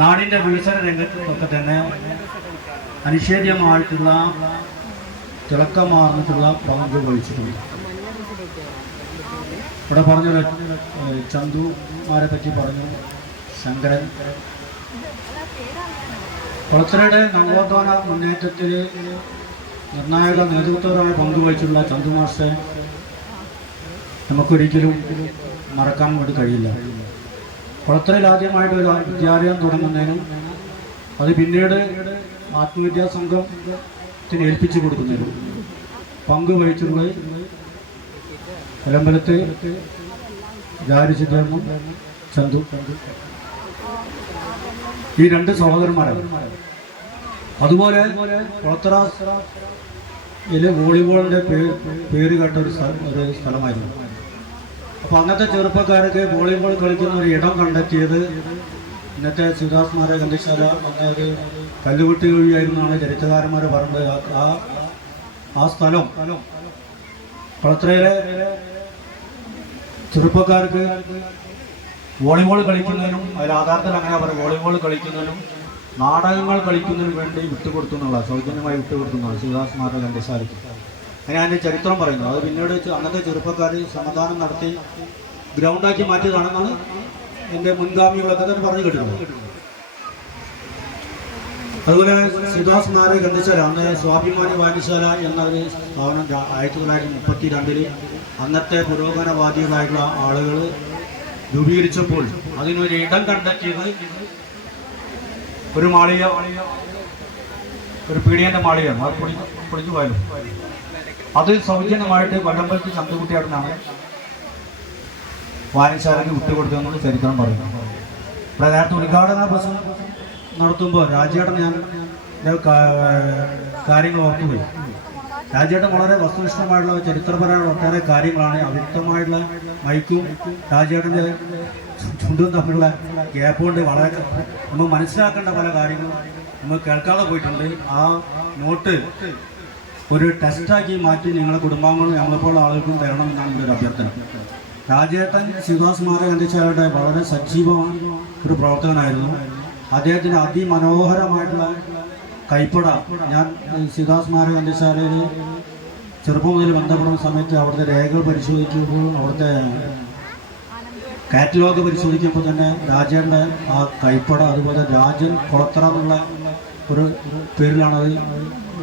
നാടിൻ്റെ വികസന രംഗത്തൊക്കെ തന്നെ അനിഷേധ്യമായിട്ടുള്ള തിളക്കമാർന്നിട്ടുള്ള പങ്ക് വഹിച്ചിട്ടുണ്ട്. ഇവിടെ പറഞ്ഞ ചന്തുമാരെ പറ്റി പറഞ്ഞു, ശങ്കരൻ. കുളത്തറയുടെ നവോത്ഥാന മുന്നേറ്റത്തിൽ നിർണായക നേതൃത്വപരമായി പങ്കുവഹിച്ചിട്ടുള്ള ചന്തുമാഷെ നമുക്കൊരിക്കലും മറക്കാൻ വേണ്ടി കഴിയില്ല. കുളത്തറയിൽ ആദ്യമായിട്ട് ഒരു വിദ്യാലയം തുടങ്ങുന്നതിനും അത് പിന്നീട് ആത്മവിദ്യാ സംഘത്തിന് ഏൽപ്പിച്ചു കൊടുക്കുന്നതിനും പങ്കുവഹിച്ചിട്ടുള്ളത് കൊല്ലമ്പലത്ത് രാജസിദ്ധർമ്മം ചന്തു, ഈ രണ്ട് സഹോദരന്മാരാണ്. അതുപോലെ കുളത്തറയിലെ വോളിബോളിൻ്റെ പേര് കേട്ട ഒരു സ്ഥലമായിരുന്നു. അപ്പോൾ അന്നത്തെ ചെറുപ്പക്കാർക്ക് വോളിബോൾ കളിക്കുന്ന ഒരു ഇടം കണ്ടെത്തിയത് ഇന്നത്തെ ശിവദാസ്മാരെ ഗന്ധശാല എന്ന ഒരു കല്ലുവെട്ടി വഴിയായിരുന്നാണ് ചരിത്രകാരന്മാർ പറഞ്ഞത്. ആ സ്ഥലം കുളത്തറയിലെ ചെറുപ്പക്കാർക്ക് വോളിബോൾ കളിക്കുന്നതിനും അതിൽ ആധാരത്തിൽ അങ്ങനെ പറയും, വോളിബോൾ കളിക്കുന്നതിനും നാടകങ്ങൾ കളിക്കുന്നതിനും വേണ്ടി വിട്ടുകൊടുത്തു എന്നുള്ള, സൗജന്യമായി വിട്ടുകൊടുത്തു എന്നുള്ള ശിവദാസ്മാരുടെ ഗന്ധശാലയ്ക്ക്. അങ്ങനെ അതിൻ്റെ ചരിത്രം പറയുന്നു. അത് പിന്നീട് അന്നത്തെ ചെറുപ്പക്കാർ സമാധാനം നടത്തി ഗ്രൗണ്ടാക്കി മാറ്റിയതാണെന്നാണ് എൻ്റെ മുൻഗാമികളൊക്കെ തന്നെ പറഞ്ഞു കേട്ടിട്ടുള്ളത്. അതുപോലെ ശിവദാസ്മാരുടെ ഗന്ധശാല, അന്ന് സ്വാഭിമാനി വായനശാല എന്ന ഒരു സ്ഥാപനം 1932 അന്നത്തെ പുരോഗമനവാദികളായിട്ടുള്ള ആളുകൾ രൂപീകരിച്ചപ്പോൾ അതിനൊരു ഇടം കണ്ടെത്തിയത് ഒരു മാളിക, ഒരു പീഡിയൻ്റെ മാളികയാണ്. അത് പൊളിഞ്ഞു പോയാലും അത് സൗജന്യമായിട്ട് കൊല്ലമ്പലത്ത് ചന്തുകുട്ടിയാണെന്നാണ് വായനശാലയ്ക്ക് വിട്ടുകൊടുത്തതെന്ന് ചരിത്രം പറയുന്നു. ഇവിടെ നേരത്തെ ഉദ്ഘാടന പ്രസംഗം നടത്തുമ്പോൾ രാജേട്ടൻ ഞാൻ കാര്യങ്ങൾ ഓർത്തുപോയി. രാജേട്ടൻ വളരെ വസ്തുനിഷ്ഠമായിട്ടുള്ള ചരിത്രപരമായ ഒട്ടേറെ കാര്യങ്ങളാണ്. അവ്യക്തമായിട്ടുള്ള മൈക്കും രാജേട്ടൻ്റെ ചുണ്ടും തമ്മിലുള്ള ഗ്യാപ്പ് കൊണ്ട് വളരെ നമ്മൾ മനസ്സിലാക്കേണ്ട പല കാര്യങ്ങളും നമ്മൾ കേൾക്കാതെ പോയിട്ടുണ്ട്. ആ നോട്ട് ഒരു ടെസ്റ്റാക്കി മാറ്റി നിങ്ങളെ കുടുംബാംഗങ്ങളും ഞങ്ങളെപ്പോലുള്ള ആളുകൾക്കും തരണമെന്നാണ് എൻ്റെ ഒരു അഭ്യർത്ഥന. രാജേട്ടൻ ശിവദാസ്മാരുടെ ഗന്ധശാലയുടെ വളരെ സജീവമായ ഒരു പ്രവർത്തകനായിരുന്നു. അദ്ദേഹത്തിൻ്റെ അതിമനോഹരമായിട്ടുള്ള കൈപ്പട ഞാൻ ശിവദാസ്മാരുടെ ഗന്ധശാലയിൽ ചെറുപ്പം മുതൽ ബന്ധപ്പെടുന്ന സമയത്ത് അവിടുത്തെ രേഖകൾ പരിശോധിക്കുമ്പോൾ, അവിടുത്തെ കാറ്റലോഗ് പരിശോധിക്കുമ്പോൾ തന്നെ രാജേട്ടൻ്റെ ആ കൈപ്പട, അതുപോലെ രാജൻ കുളത്തറ എന്നുള്ള ഒരു പേരിലാണത്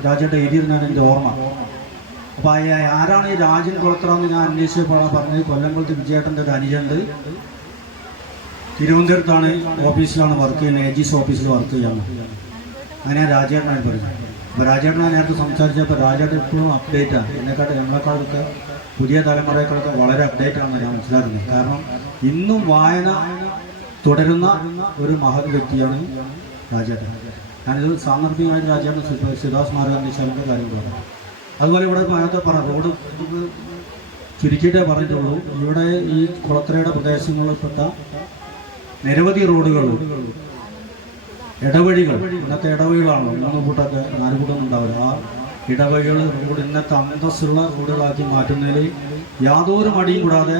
രാജേട്ടൻ എഴുതിയിരുന്നതാണ് എൻ്റെ ഓർമ്മ. അപ്പോൾ ആരാണ് ഈ രാജൻ കുളത്തറ എന്ന് ഞാൻ അന്വേഷിച്ചപ്പോഴാണ് പറഞ്ഞത് കൊല്ലമ്പലത്ത് വിജയേട്ടൻ്റെ ഒരു അനുജനുണ്ട്, തിരുവനന്തപുരത്താണ് ഓഫീസിലാണ് വർക്ക് ചെയ്യുന്നത്, AG's ഓഫീസിൽ വർക്ക് ചെയ്യുന്നത്. അങ്ങനെ രാജേട്ടനാണ് പറയുന്നത്. അപ്പോൾ രാജേട്ടനെ നേരത്തെ സംസാരിച്ചപ്പോൾ രാജേട്ടൻ എപ്പോഴും അപ്ഡേറ്റാണ്, ഞങ്ങളെക്കാളൊക്കെ പുതിയ തലമുറയെക്കാളൊക്കെ വളരെ അപ്ഡേറ്റാണെന്ന് ഞാൻ മനസ്സിലാക്കുന്നത്. കാരണം ഇന്നും വായന തുടരുന്ന ഒരു മഹത് വ്യക്തിയാണ് രാജേട്ടൻ. ഞാനിത് സാന്ദർഭികമായിട്ട് രാജേട്ടൻ ശിവദാസ്മാരുടെ ഗന്ധശാലയുടെ കാര്യം പറയാം. അതുപോലെ ഇവിടെ നേരത്തെ പറയാം, റോഡ് ചുരുക്കിയിട്ടേ പറഞ്ഞിട്ടുള്ളൂ. ഇവിടെ ഈ കുളത്തറയുടെ പ്രദേശങ്ങളിൽപ്പെട്ട നിരവധി റോഡുകൾ, ഇടവഴികൾ, ഇന്നത്തെ ഇടവഴികളാണോ 3 കൂട്ടൊക്കെ 4 കൂട്ടം ഉണ്ടാവില്ല, ആ ഇടവഴികൾ റോഡ് ഇന്നത്തെ അന്തസ്സുള്ള റോഡുകളാക്കി മാറ്റുന്നതിൽ യാതൊരു മടിയും കൂടാതെ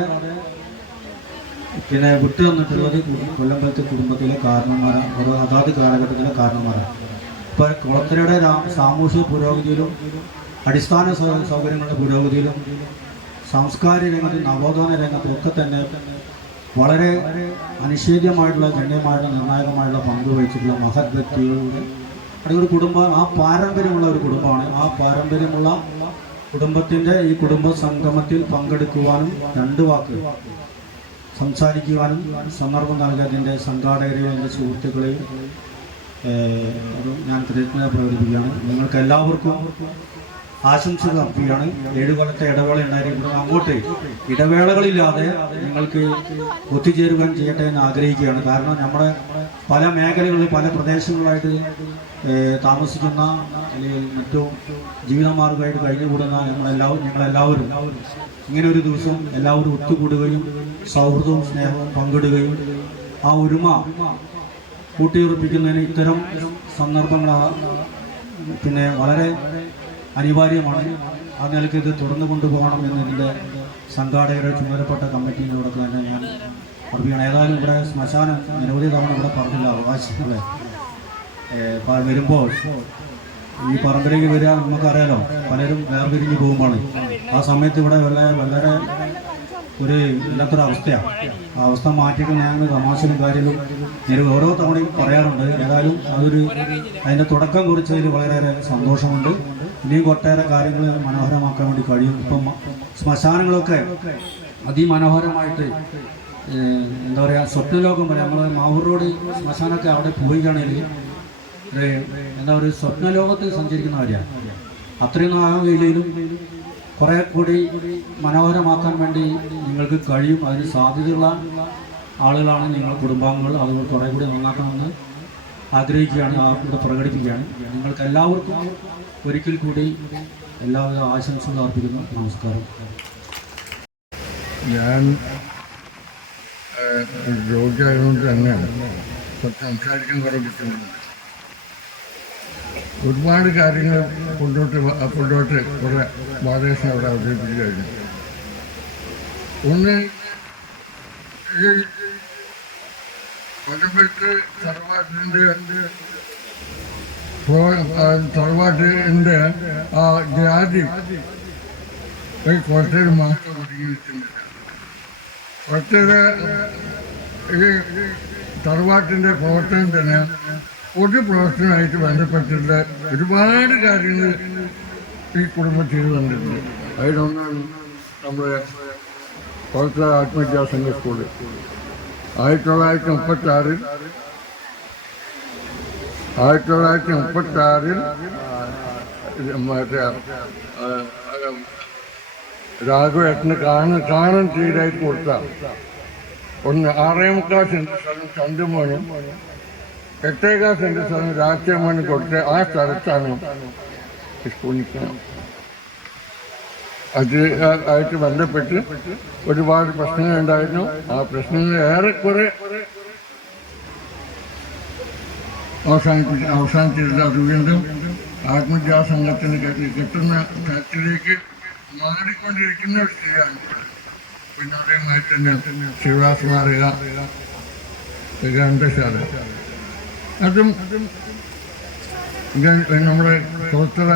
പിന്നെ വിട്ടു തന്നിട്ടുള്ളത് കൊല്ലമ്പലത്തെ കുടുംബത്തിലെ കാരണന്മാരാണ്, അതാത് കാലഘട്ടത്തിലെ കാരണന്മാരാണ്. ഇപ്പോൾ കുളത്തറയുടെ സാമൂഹിക പുരോഗതിയിലും അടിസ്ഥാന സൗകര്യങ്ങളുടെ പുരോഗതിയിലും സാംസ്കാരിക രംഗത്തും നവോത്ഥാന രംഗത്തും ഒക്കെ തന്നെ വളരെ അനിഷേധ്യമായിട്ടുള്ള, ഗണ്യമായിട്ടുള്ള, നിർണായകമായിട്ടുള്ള പങ്ക് വഹിച്ചിട്ടുള്ള മഹത് വ്യക്തികളുടെ ഒരു കുടുംബം, ആ പാരമ്പര്യമുള്ള ഒരു കുടുംബമാണ്. ആ പാരമ്പര്യമുള്ള കുടുംബത്തിൻ്റെ ഈ കുടുംബ സംഗമത്തിൽ പങ്കെടുക്കുവാനും 2 വാക്ക് സംസാരിക്കുവാനും സന്ദർഭം നൽകിയതിൻ്റെ സംഘാടകരെയും എൻ്റെ സുഹൃത്തുക്കളെയും ഞാൻ കൃതജ്ഞത പ്രകടിപ്പിക്കുകയാണ്. നിങ്ങൾക്ക് എല്ലാവർക്കും ആശംസകൾ അർപ്പിക്കുകയാണ്. 7 കൊല്ലത്തെ ഇടവേള ഉണ്ടായിരിക്കും. അങ്ങോട്ട് ഇടവേളകളില്ലാതെ നിങ്ങൾക്ക് ഒത്തുചേരുവാൻ ചെയ്യട്ടെ എന്ന് ആഗ്രഹിക്കുകയാണ്. കാരണം നമ്മുടെ പല മേഖലകളിൽ പല പ്രദേശങ്ങളിലായിട്ട് താമസിക്കുന്ന അല്ലെങ്കിൽ മറ്റു ജീവിതമാർഗമായിട്ട് കഴിഞ്ഞുകൂടുന്ന ഞങ്ങളെല്ലാവരും ഇങ്ങനെ ഒരു ദിവസം എല്ലാവരും ഒത്തുകൂടുകയും സൗഹൃദവും സ്നേഹവും പങ്കിടുകയും ആ ഒരുമ കൂട്ടിയുറപ്പിക്കുന്നതിന് ഇത്തരം സന്ദർഭങ്ങൾ പിന്നെ വളരെ അനിവാര്യമാണ്. ആ നിലയ്ക്ക് ഇത് തുടർന്നു കൊണ്ടുപോകണം എന്നതിൻ്റെ സംഘാടകരുടെ ചുമതലപ്പെട്ട കമ്മിറ്റിയിലൂടെ തന്നെ ഞാൻ പറയുകയാണ്. ഏതായാലും ഇവിടെ ശ്മശാനം നിരവധി തവണ ഇവിടെ പറഞ്ഞില്ല അവകാശങ്ങളെ വരുമ്പോൾ ഈ പറമ്പിലേക്ക് വരിക നമുക്കറിയാലോ, പലരും വേർപിരിഞ്ഞ് പോകുമ്പോഴാണ്. ആ സമയത്ത് ഇവിടെ വളരെ ഒരു ഇല്ലാത്തൊരു അവസ്ഥയാണ്. ആ അവസ്ഥ മാറ്റിയിട്ട് ഞങ്ങൾ തമാശയിലും കാര്യങ്ങളും ഓരോ തവണയും പറയാറുണ്ട്. ഏതായാലും അതിൻ്റെ തുടക്കം കുറിച്ചതിൽ വളരെയേറെ സന്തോഷമുണ്ട്. ഇനിയും ഒട്ടേറെ കാര്യങ്ങൾ മനോഹരമാക്കാൻ വേണ്ടി കഴിയും. ഇപ്പം ശ്മശാനങ്ങളൊക്കെ അതിമനോഹരമായിട്ട് എന്താ പറയുക, സ്വപ്നലോകം വരെ നമ്മൾ മാവൂർ റോഡ് ശ്മശാനമൊക്കെ അവിടെ പോവുകയാണെങ്കിൽ എന്താ പറയുക, സ്വപ്നലോകത്തിൽ സഞ്ചരിക്കുന്നവരെയാണ്. അത്രയും ആ വേലയിലും കുറേ കൂടി മനോഹരമാക്കാൻ വേണ്ടി നിങ്ങൾക്ക് കഴിയും. അതിന് സാധ്യതയുള്ള ആളുകളാണ് നിങ്ങൾ കുടുംബാംഗങ്ങൾ. അതുകൊണ്ട് കുറേ കൂടി നന്നാക്കണമെന്ന് ആഗ്രഹിക്കുകയാണ്, ഇവിടെ പ്രകടിപ്പിക്കുകയാണ്. നിങ്ങൾക്ക് എല്ലാവർക്കും ഒരിക്കൽ കൂടി എല്ലാവിധ ആശംസകൾ അർപ്പിക്കുന്നു. നമസ്കാരം. ഞാൻ രോഗിയായതുകൊണ്ട് തന്നെയാണ് സംസാരിക്കാൻ കുറേ ബുദ്ധിമുട്ടുണ്ട്. ഒരുപാട് കാര്യങ്ങൾ കൊണ്ടോട്ട് കുറേ ബാലകൃഷ്ണൻ അവിടെ അവതരിപ്പിച്ചു കഴിഞ്ഞു. ഒന്ന്, ഈ കൊല്ലപ്പെട്ട് തറവാട്ടിൻ്റെ ആ ജാതി കുറച്ചൊരു മാസം ഒതുങ്ങി നിൽക്കുന്നില്ല. കുറച്ചൊരു ഈ തറവാട്ടിൻ്റെ പ്രവർത്തനം തന്നെ പൊതു പ്രവർത്തനമായിട്ട് ബന്ധപ്പെട്ടിട്ടുള്ള ഒരുപാട് കാര്യങ്ങൾ ഈ കുടുംബം ചെയ്തു തന്നിട്ടുണ്ട്. അതിലൊന്നാണ് നമ്മുടെ കോളത്തറ ആത്മവിദ്യാസംഘ സ്കൂള്. 1936 മറ്റേ രാഘവേട്ടന് കാണാൻ തീരായിട്ട് കൊടുത്ത ഒന്ന് 6.25 സെന്റ് സ്ഥലം ചന്തുമോനും 8.25 സെന്റ് സ്ഥലം രാജ്യമോനും കൊടുത്ത് ആ സ്ഥലത്താണ് സ്കൂൾ നിൽക്കുന്നത്. അത് ആയിട്ട് ബന്ധപ്പെട്ട് ഒരുപാട് പ്രശ്നങ്ങളുണ്ടായിരുന്നു. ആ പ്രശ്നങ്ങൾ ഏറെക്കുറെ അവസാനിച്ചിട്ടില്ല. അത് വീണ്ടും ആത്മവിദ്യാസംഘത്തിന് കിട്ടുന്ന തരത്തിലേക്ക് മാറിക്കൊണ്ടിരിക്കുന്ന ഒരു സ്ഥിതിയാണ്. പിന്നെ അതേമാതിരി തന്നെ ശിവദാസമാറിയ ഗ്രന്ഥശാല, അതും നമ്മുടെ കോളത്തറ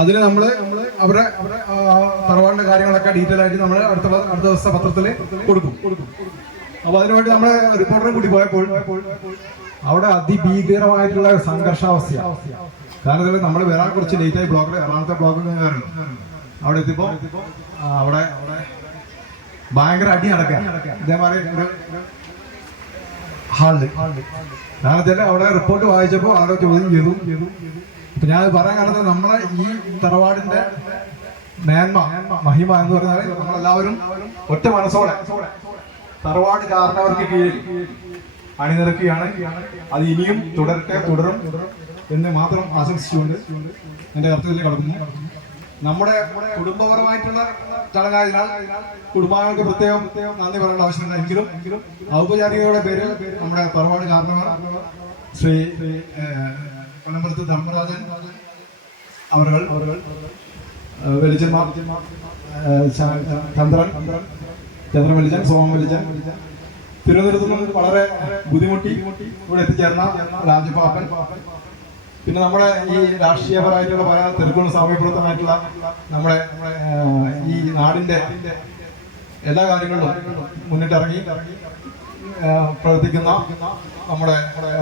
അതിന് നമ്മൾ അവരുടെ തറവാടിന്റെ കാര്യങ്ങളൊക്കെ ഡീറ്റെയിൽ ആയിട്ട് നമ്മൾ അടുത്ത ദിവസത്തെ പത്രത്തിൽ കൊടുക്കും. അപ്പോൾ അതിനുവേണ്ടി നമ്മൾ റിപ്പോർട്ടറെ കൂടി പോയപ്പോൾ അവിടെ അതിഭീകരമായിട്ടുള്ള സംഘർഷാവസ്ഥയാണ്. കാരണം നമ്മൾ വരാൻ കുറച്ച് ലേറ്റ് ആയി ബ്ലോക്കിൽ എറണാകുളത്തെ ബ്ലോക്കിൽ കാരണം അവിടെ എത്തിയപ്പോൾ അവിടെ ഭയങ്കര അടി നടക്കുക ഇതേമാതിരി ഒരു ഹാളില്. കാരണം അവിടെ റിപ്പോർട്ട് വായിച്ചപ്പോൾ ആരോ ചോദ്യം ചെയ്തു. ഇപ്പൊ ഞാൻ പറയാൻ കാരണം നമ്മളെ ഈ തറവാടിന്റെ മേന്മ മഹിമ എന്ന് പറഞ്ഞാൽ നമ്മളെല്ലാവരും ഒറ്റ മനസ്സോടെ തറവാട് കാരണവർക്ക് കീഴിൽ അണിനിരക്കുകയാണ്. അത് ഇനിയും തുടരും എന്ന് മാത്രം ആശംസിച്ചുകൊണ്ട് എന്റെ കർത്തവ്യത്തിൽ കടക്കുന്നു. നമ്മുടെ കുടുംബപരമായിട്ടുള്ള ചടങ്ങായതിനാൽ കുടുംബാംഗങ്ങൾക്ക് പ്രത്യേകം നന്ദി പറയേണ്ട ആവശ്യമില്ല. എങ്കിലും ഔപചാരികതയുടെ പേരിൽ നമ്മുടെ തറവാട് കാരണവർ ശ്രീ കൊല്ലമ്പലത്ത് ധർമ്മരാജൻ അവർ വെളിച്ചന്മാർ ചന്ദ്രൻ വെളിച്ചൻ, സോമൻ വെളിച്ചൻ, തിരുവനന്തപുരത്ത് നിന്ന് വളരെ ബുദ്ധിമുട്ടി ഇവിടെ എത്തിച്ചേർന്ന രാജപാപ്പൻ, പിന്നെ നമ്മുടെ ഈ രാഷ്ട്രീയപരമായിട്ടുള്ള പല തിരക്കുകളും സാമൂഹ്യപ്രവർത്തനമായിട്ടുള്ള നമ്മുടെ ഈ നാടിന്റെ എല്ലാ കാര്യങ്ങളിലും മുന്നിട്ടിറങ്ങി പ്രവർത്തിക്കുന്ന നമ്മുടെ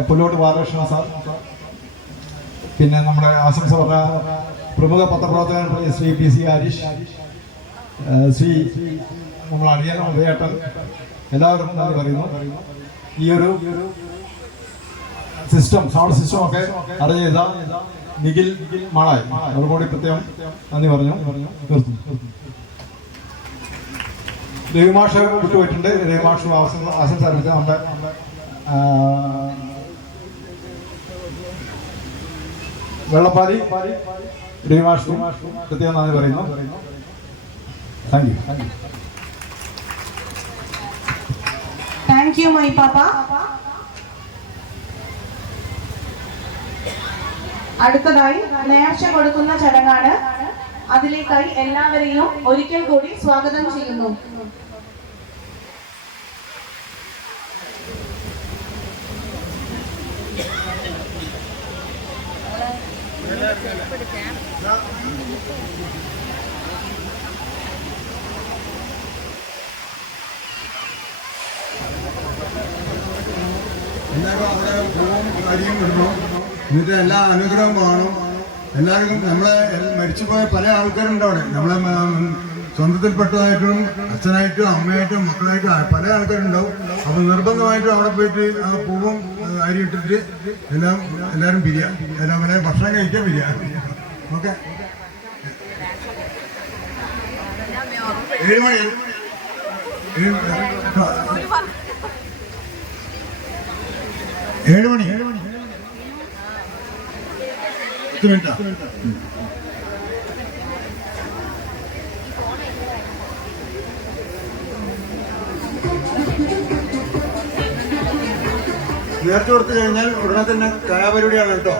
പുല്ലോട്ട് ബാലകൃഷ്ണൻ സാർ, പിന്നെ നമ്മുടെ ആശംസ പറഞ്ഞ പ്രമുഖ പത്രപ്രവർത്തകൻ ശ്രീ PC ഹരീഷ്, ശ്രീ നമ്മൾ അടിയൻ ഉദയേട്ടൻ, എല്ലാവരും നന്ദി പറയുന്നു. ഈ ഒരു സിസ്റ്റം, സൗണ്ട് സിസ്റ്റം ഒക്കെ അറേഞ്ച് ചെയ്ത നിഖിൽ മാളായി അവർ കൂടി പ്രത്യേകം നന്ദി പറഞ്ഞു നിർത്തുന്നു. രവിമാഷ വിട്ടുപോയിട്ടുണ്ട്. രവിമാഷ ആശംസ അറിയിച്ച നമ്മുടെ വെള്ളപ്പാലി രവിമാഷ പ്രത്യേകം നന്ദി പറയുന്നു. Thank you. Thank you my പാപ്പ. അടുത്തതായി നേർച്ച കൊടുക്കുന്ന ചടങ്ങാണ്. അതിലേക്കായി എല്ലാവരെയും ഒരിക്കൽ കൂടി സ്വാഗതം ചെയ്യുന്നു. എന്നിട്ട് എല്ലാ അനുഗ്രഹം കാണും. എല്ലാവർക്കും നമ്മളെ മരിച്ചുപോയ പല ആൾക്കാരുണ്ട് അവിടെ. നമ്മളെ സ്വന്തത്തിൽപ്പെട്ടതായിട്ടും അച്ഛനായിട്ടും അമ്മയായിട്ടും മക്കളായിട്ടും പല ആൾക്കാരുണ്ടാവും. അപ്പം നിർബന്ധമായിട്ടും അവിടെ പോയിട്ട് ആ പൂവും അരി ഇട്ടിട്ട് എല്ലാവരും പിരിയാം. എല്ലാവരും ഭക്ഷണം കഴിക്കാൻ പിരിയാം. ഓക്കെ, 7 മണി 7 മണി 10 മിനിറ്റാ. നേർച്ച കൊടുത്തു കഴിഞ്ഞാൽ ഉടനെ തന്നെ കലാപരിപാടിയാണ് കേട്ടോ.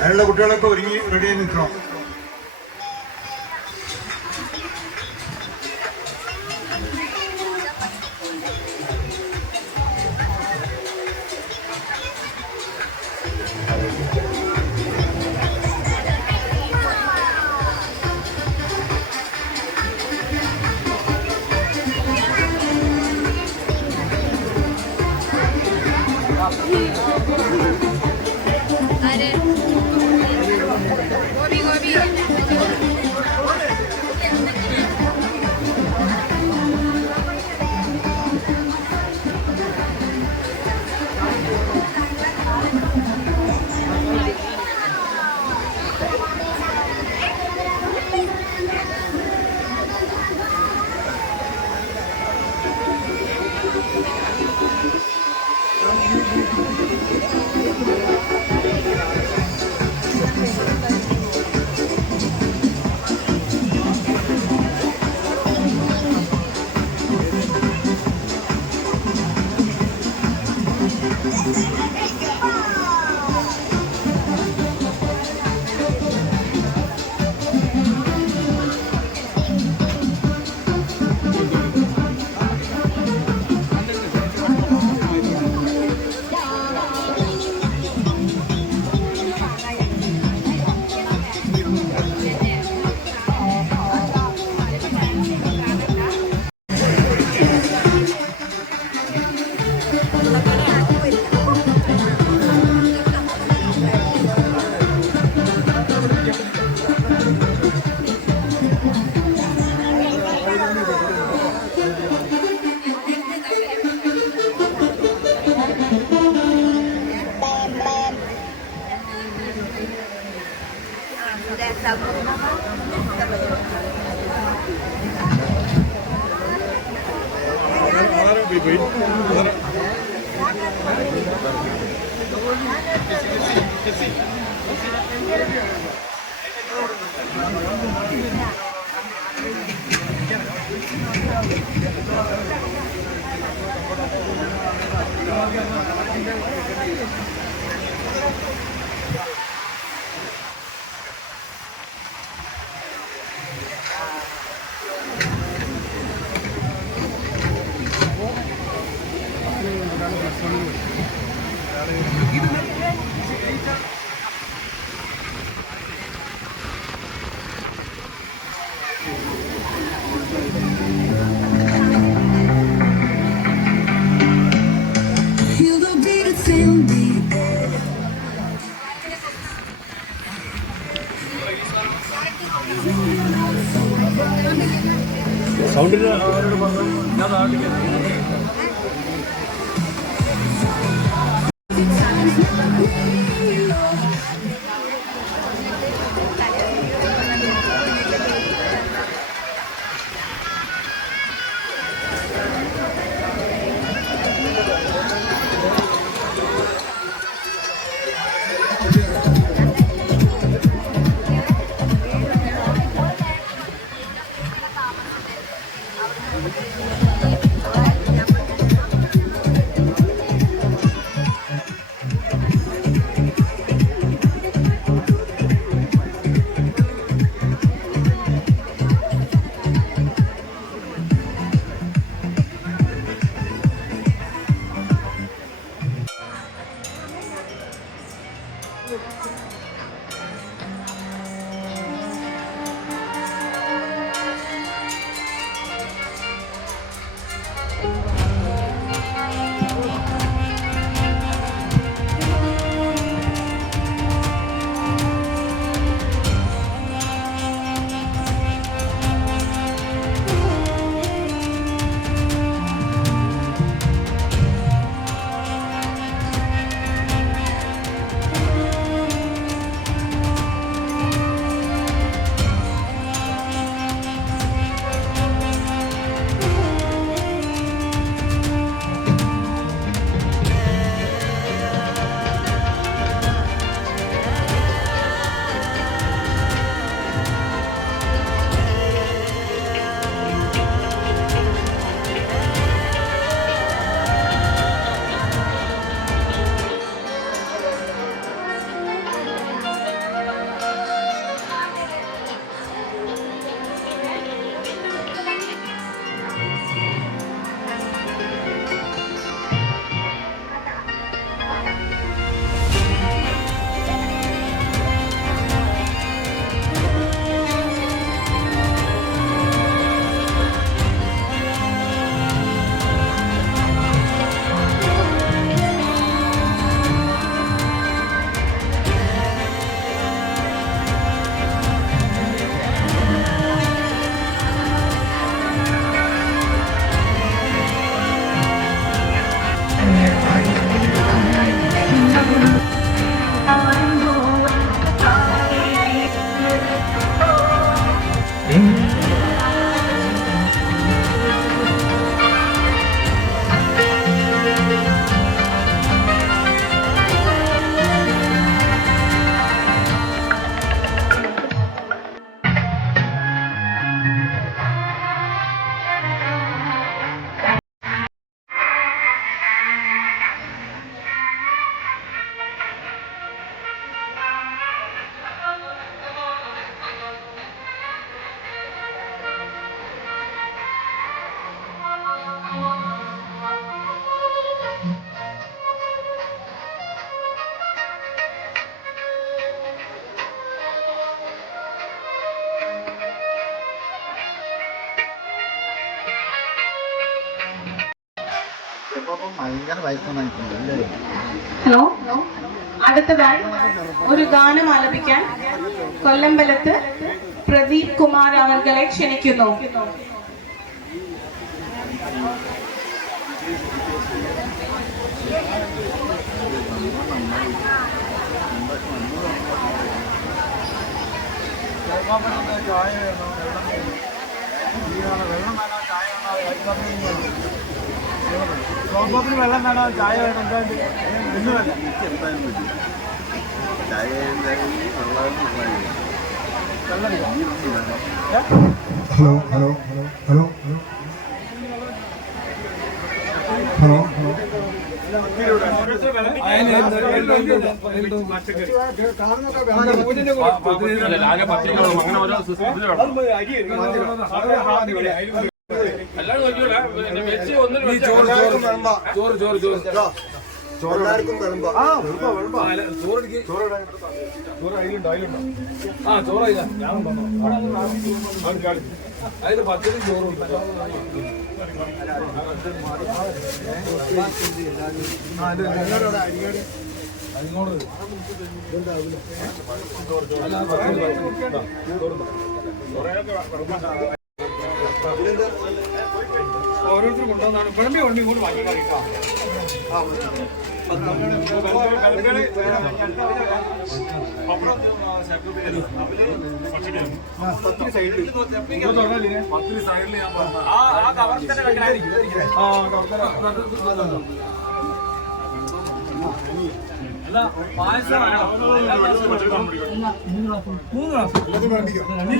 അതിനുള്ള കുട്ടികളൊക്കെ ഒരുങ്ങി റെഡിയായി നിൽക്കണം. സൗണ്ടിന് അവരോട് പറഞ്ഞു ഞാൻ നാട്ടിൽ ഹലോ, അടുത്തതായി ഒരു ഗാനം ആലപിക്കാൻ കൊല്ലമ്പലത്ത് പ്രദീപ് കുമാർ അവർകളെ ക്ഷണിക്കുന്നു. വെള്ളം വേണോ ചായ വേണം ഒന്നുമല്ല hello hello hello hello hello ചോറെല്ലാവർക്കും വരുമ്പോ ചോറായില്ല ഞാൻ അതിന് പച്ചരി ചോറും അതിനോട് ഓരോരുത്തർ കൊണ്ടുവന്നാണ് വിളമ്പി കൊണ്ട് ഇങ്ങോട്ട് വാങ്ങി കഴിക്കാം.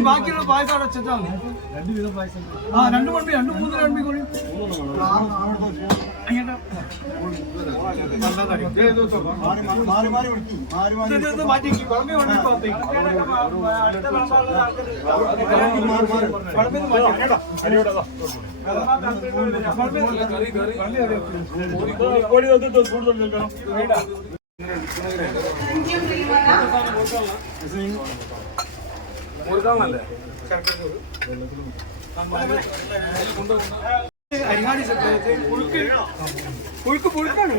ബാക്കിയുള്ള പായസം അവിടെ വെച്ചിട്ടാണ് 2 വിധം പായസം. 2 മണി 2 3 2 കോഴി മാറ്റി കുളമ്പി വണ്ടി അരിങ്ങാടി പുഴുക്ക് പുഴുക്കാണ്.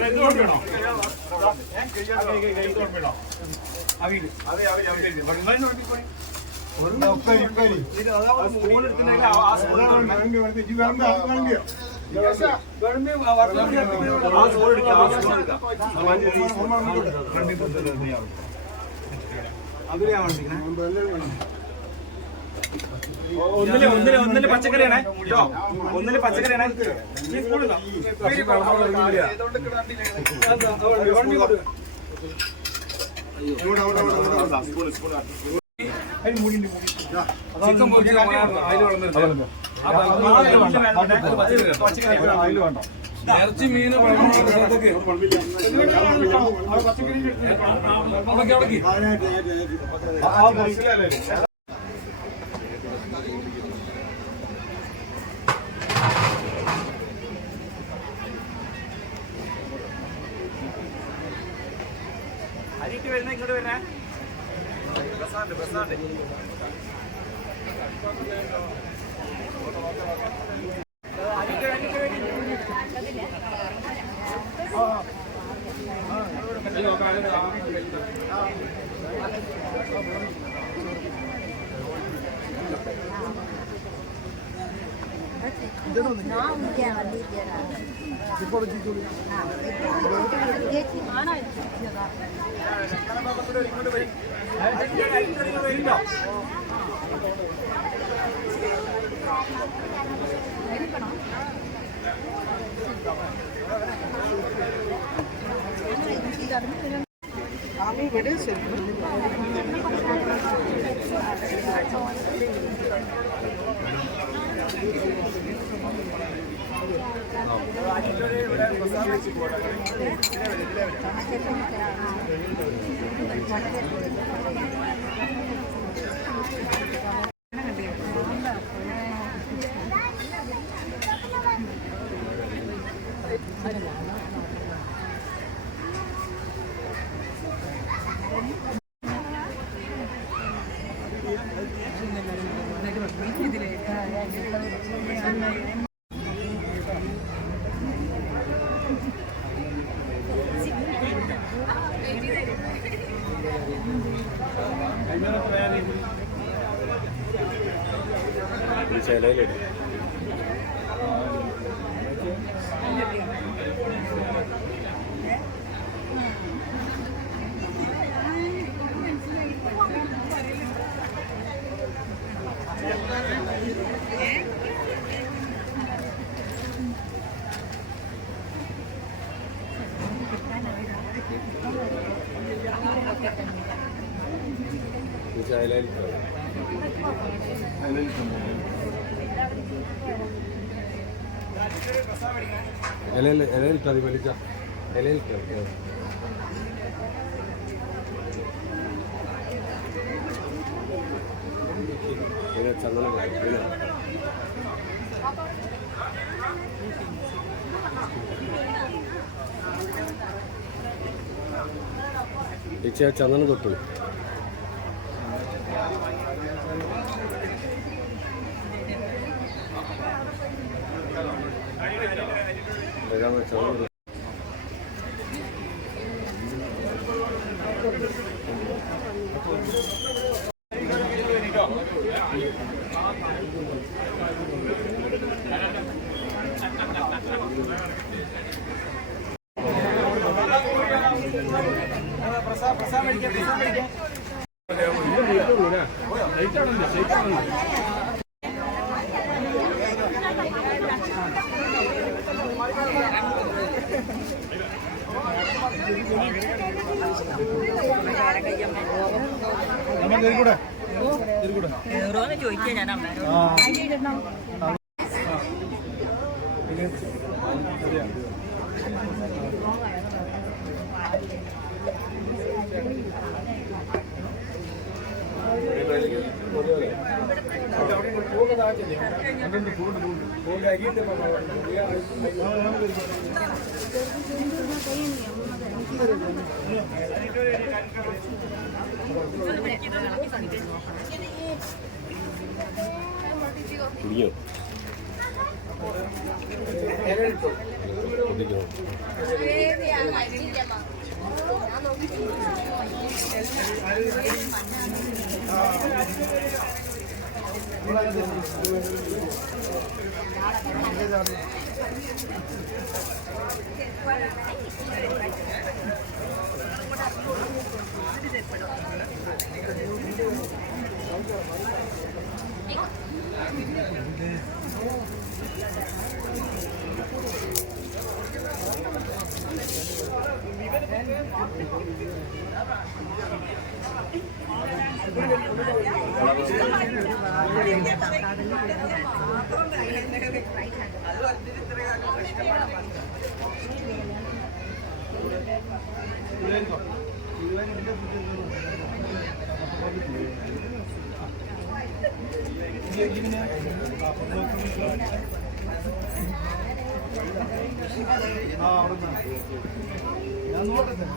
ഒന്നില് പച്ചക്കറിയാണ് കേട്ടോ. ഒന്നില് പച്ചക്കറിയാണ്. ഇറച്ചി മീന് അരിട്ട് വരുന്ന ഇങ്ങോട്ട് വരുന്നേ. ബസ്സാണ്ട് ഇലയിൽ കറി വലിച്ച ഇലയിൽ ചന്ദനം ചന്ദനം തൊട്ടു ചന്ദനം ചോദിക്കാൻ ഞാൻ ഞാൻ നോക്കട്ടെ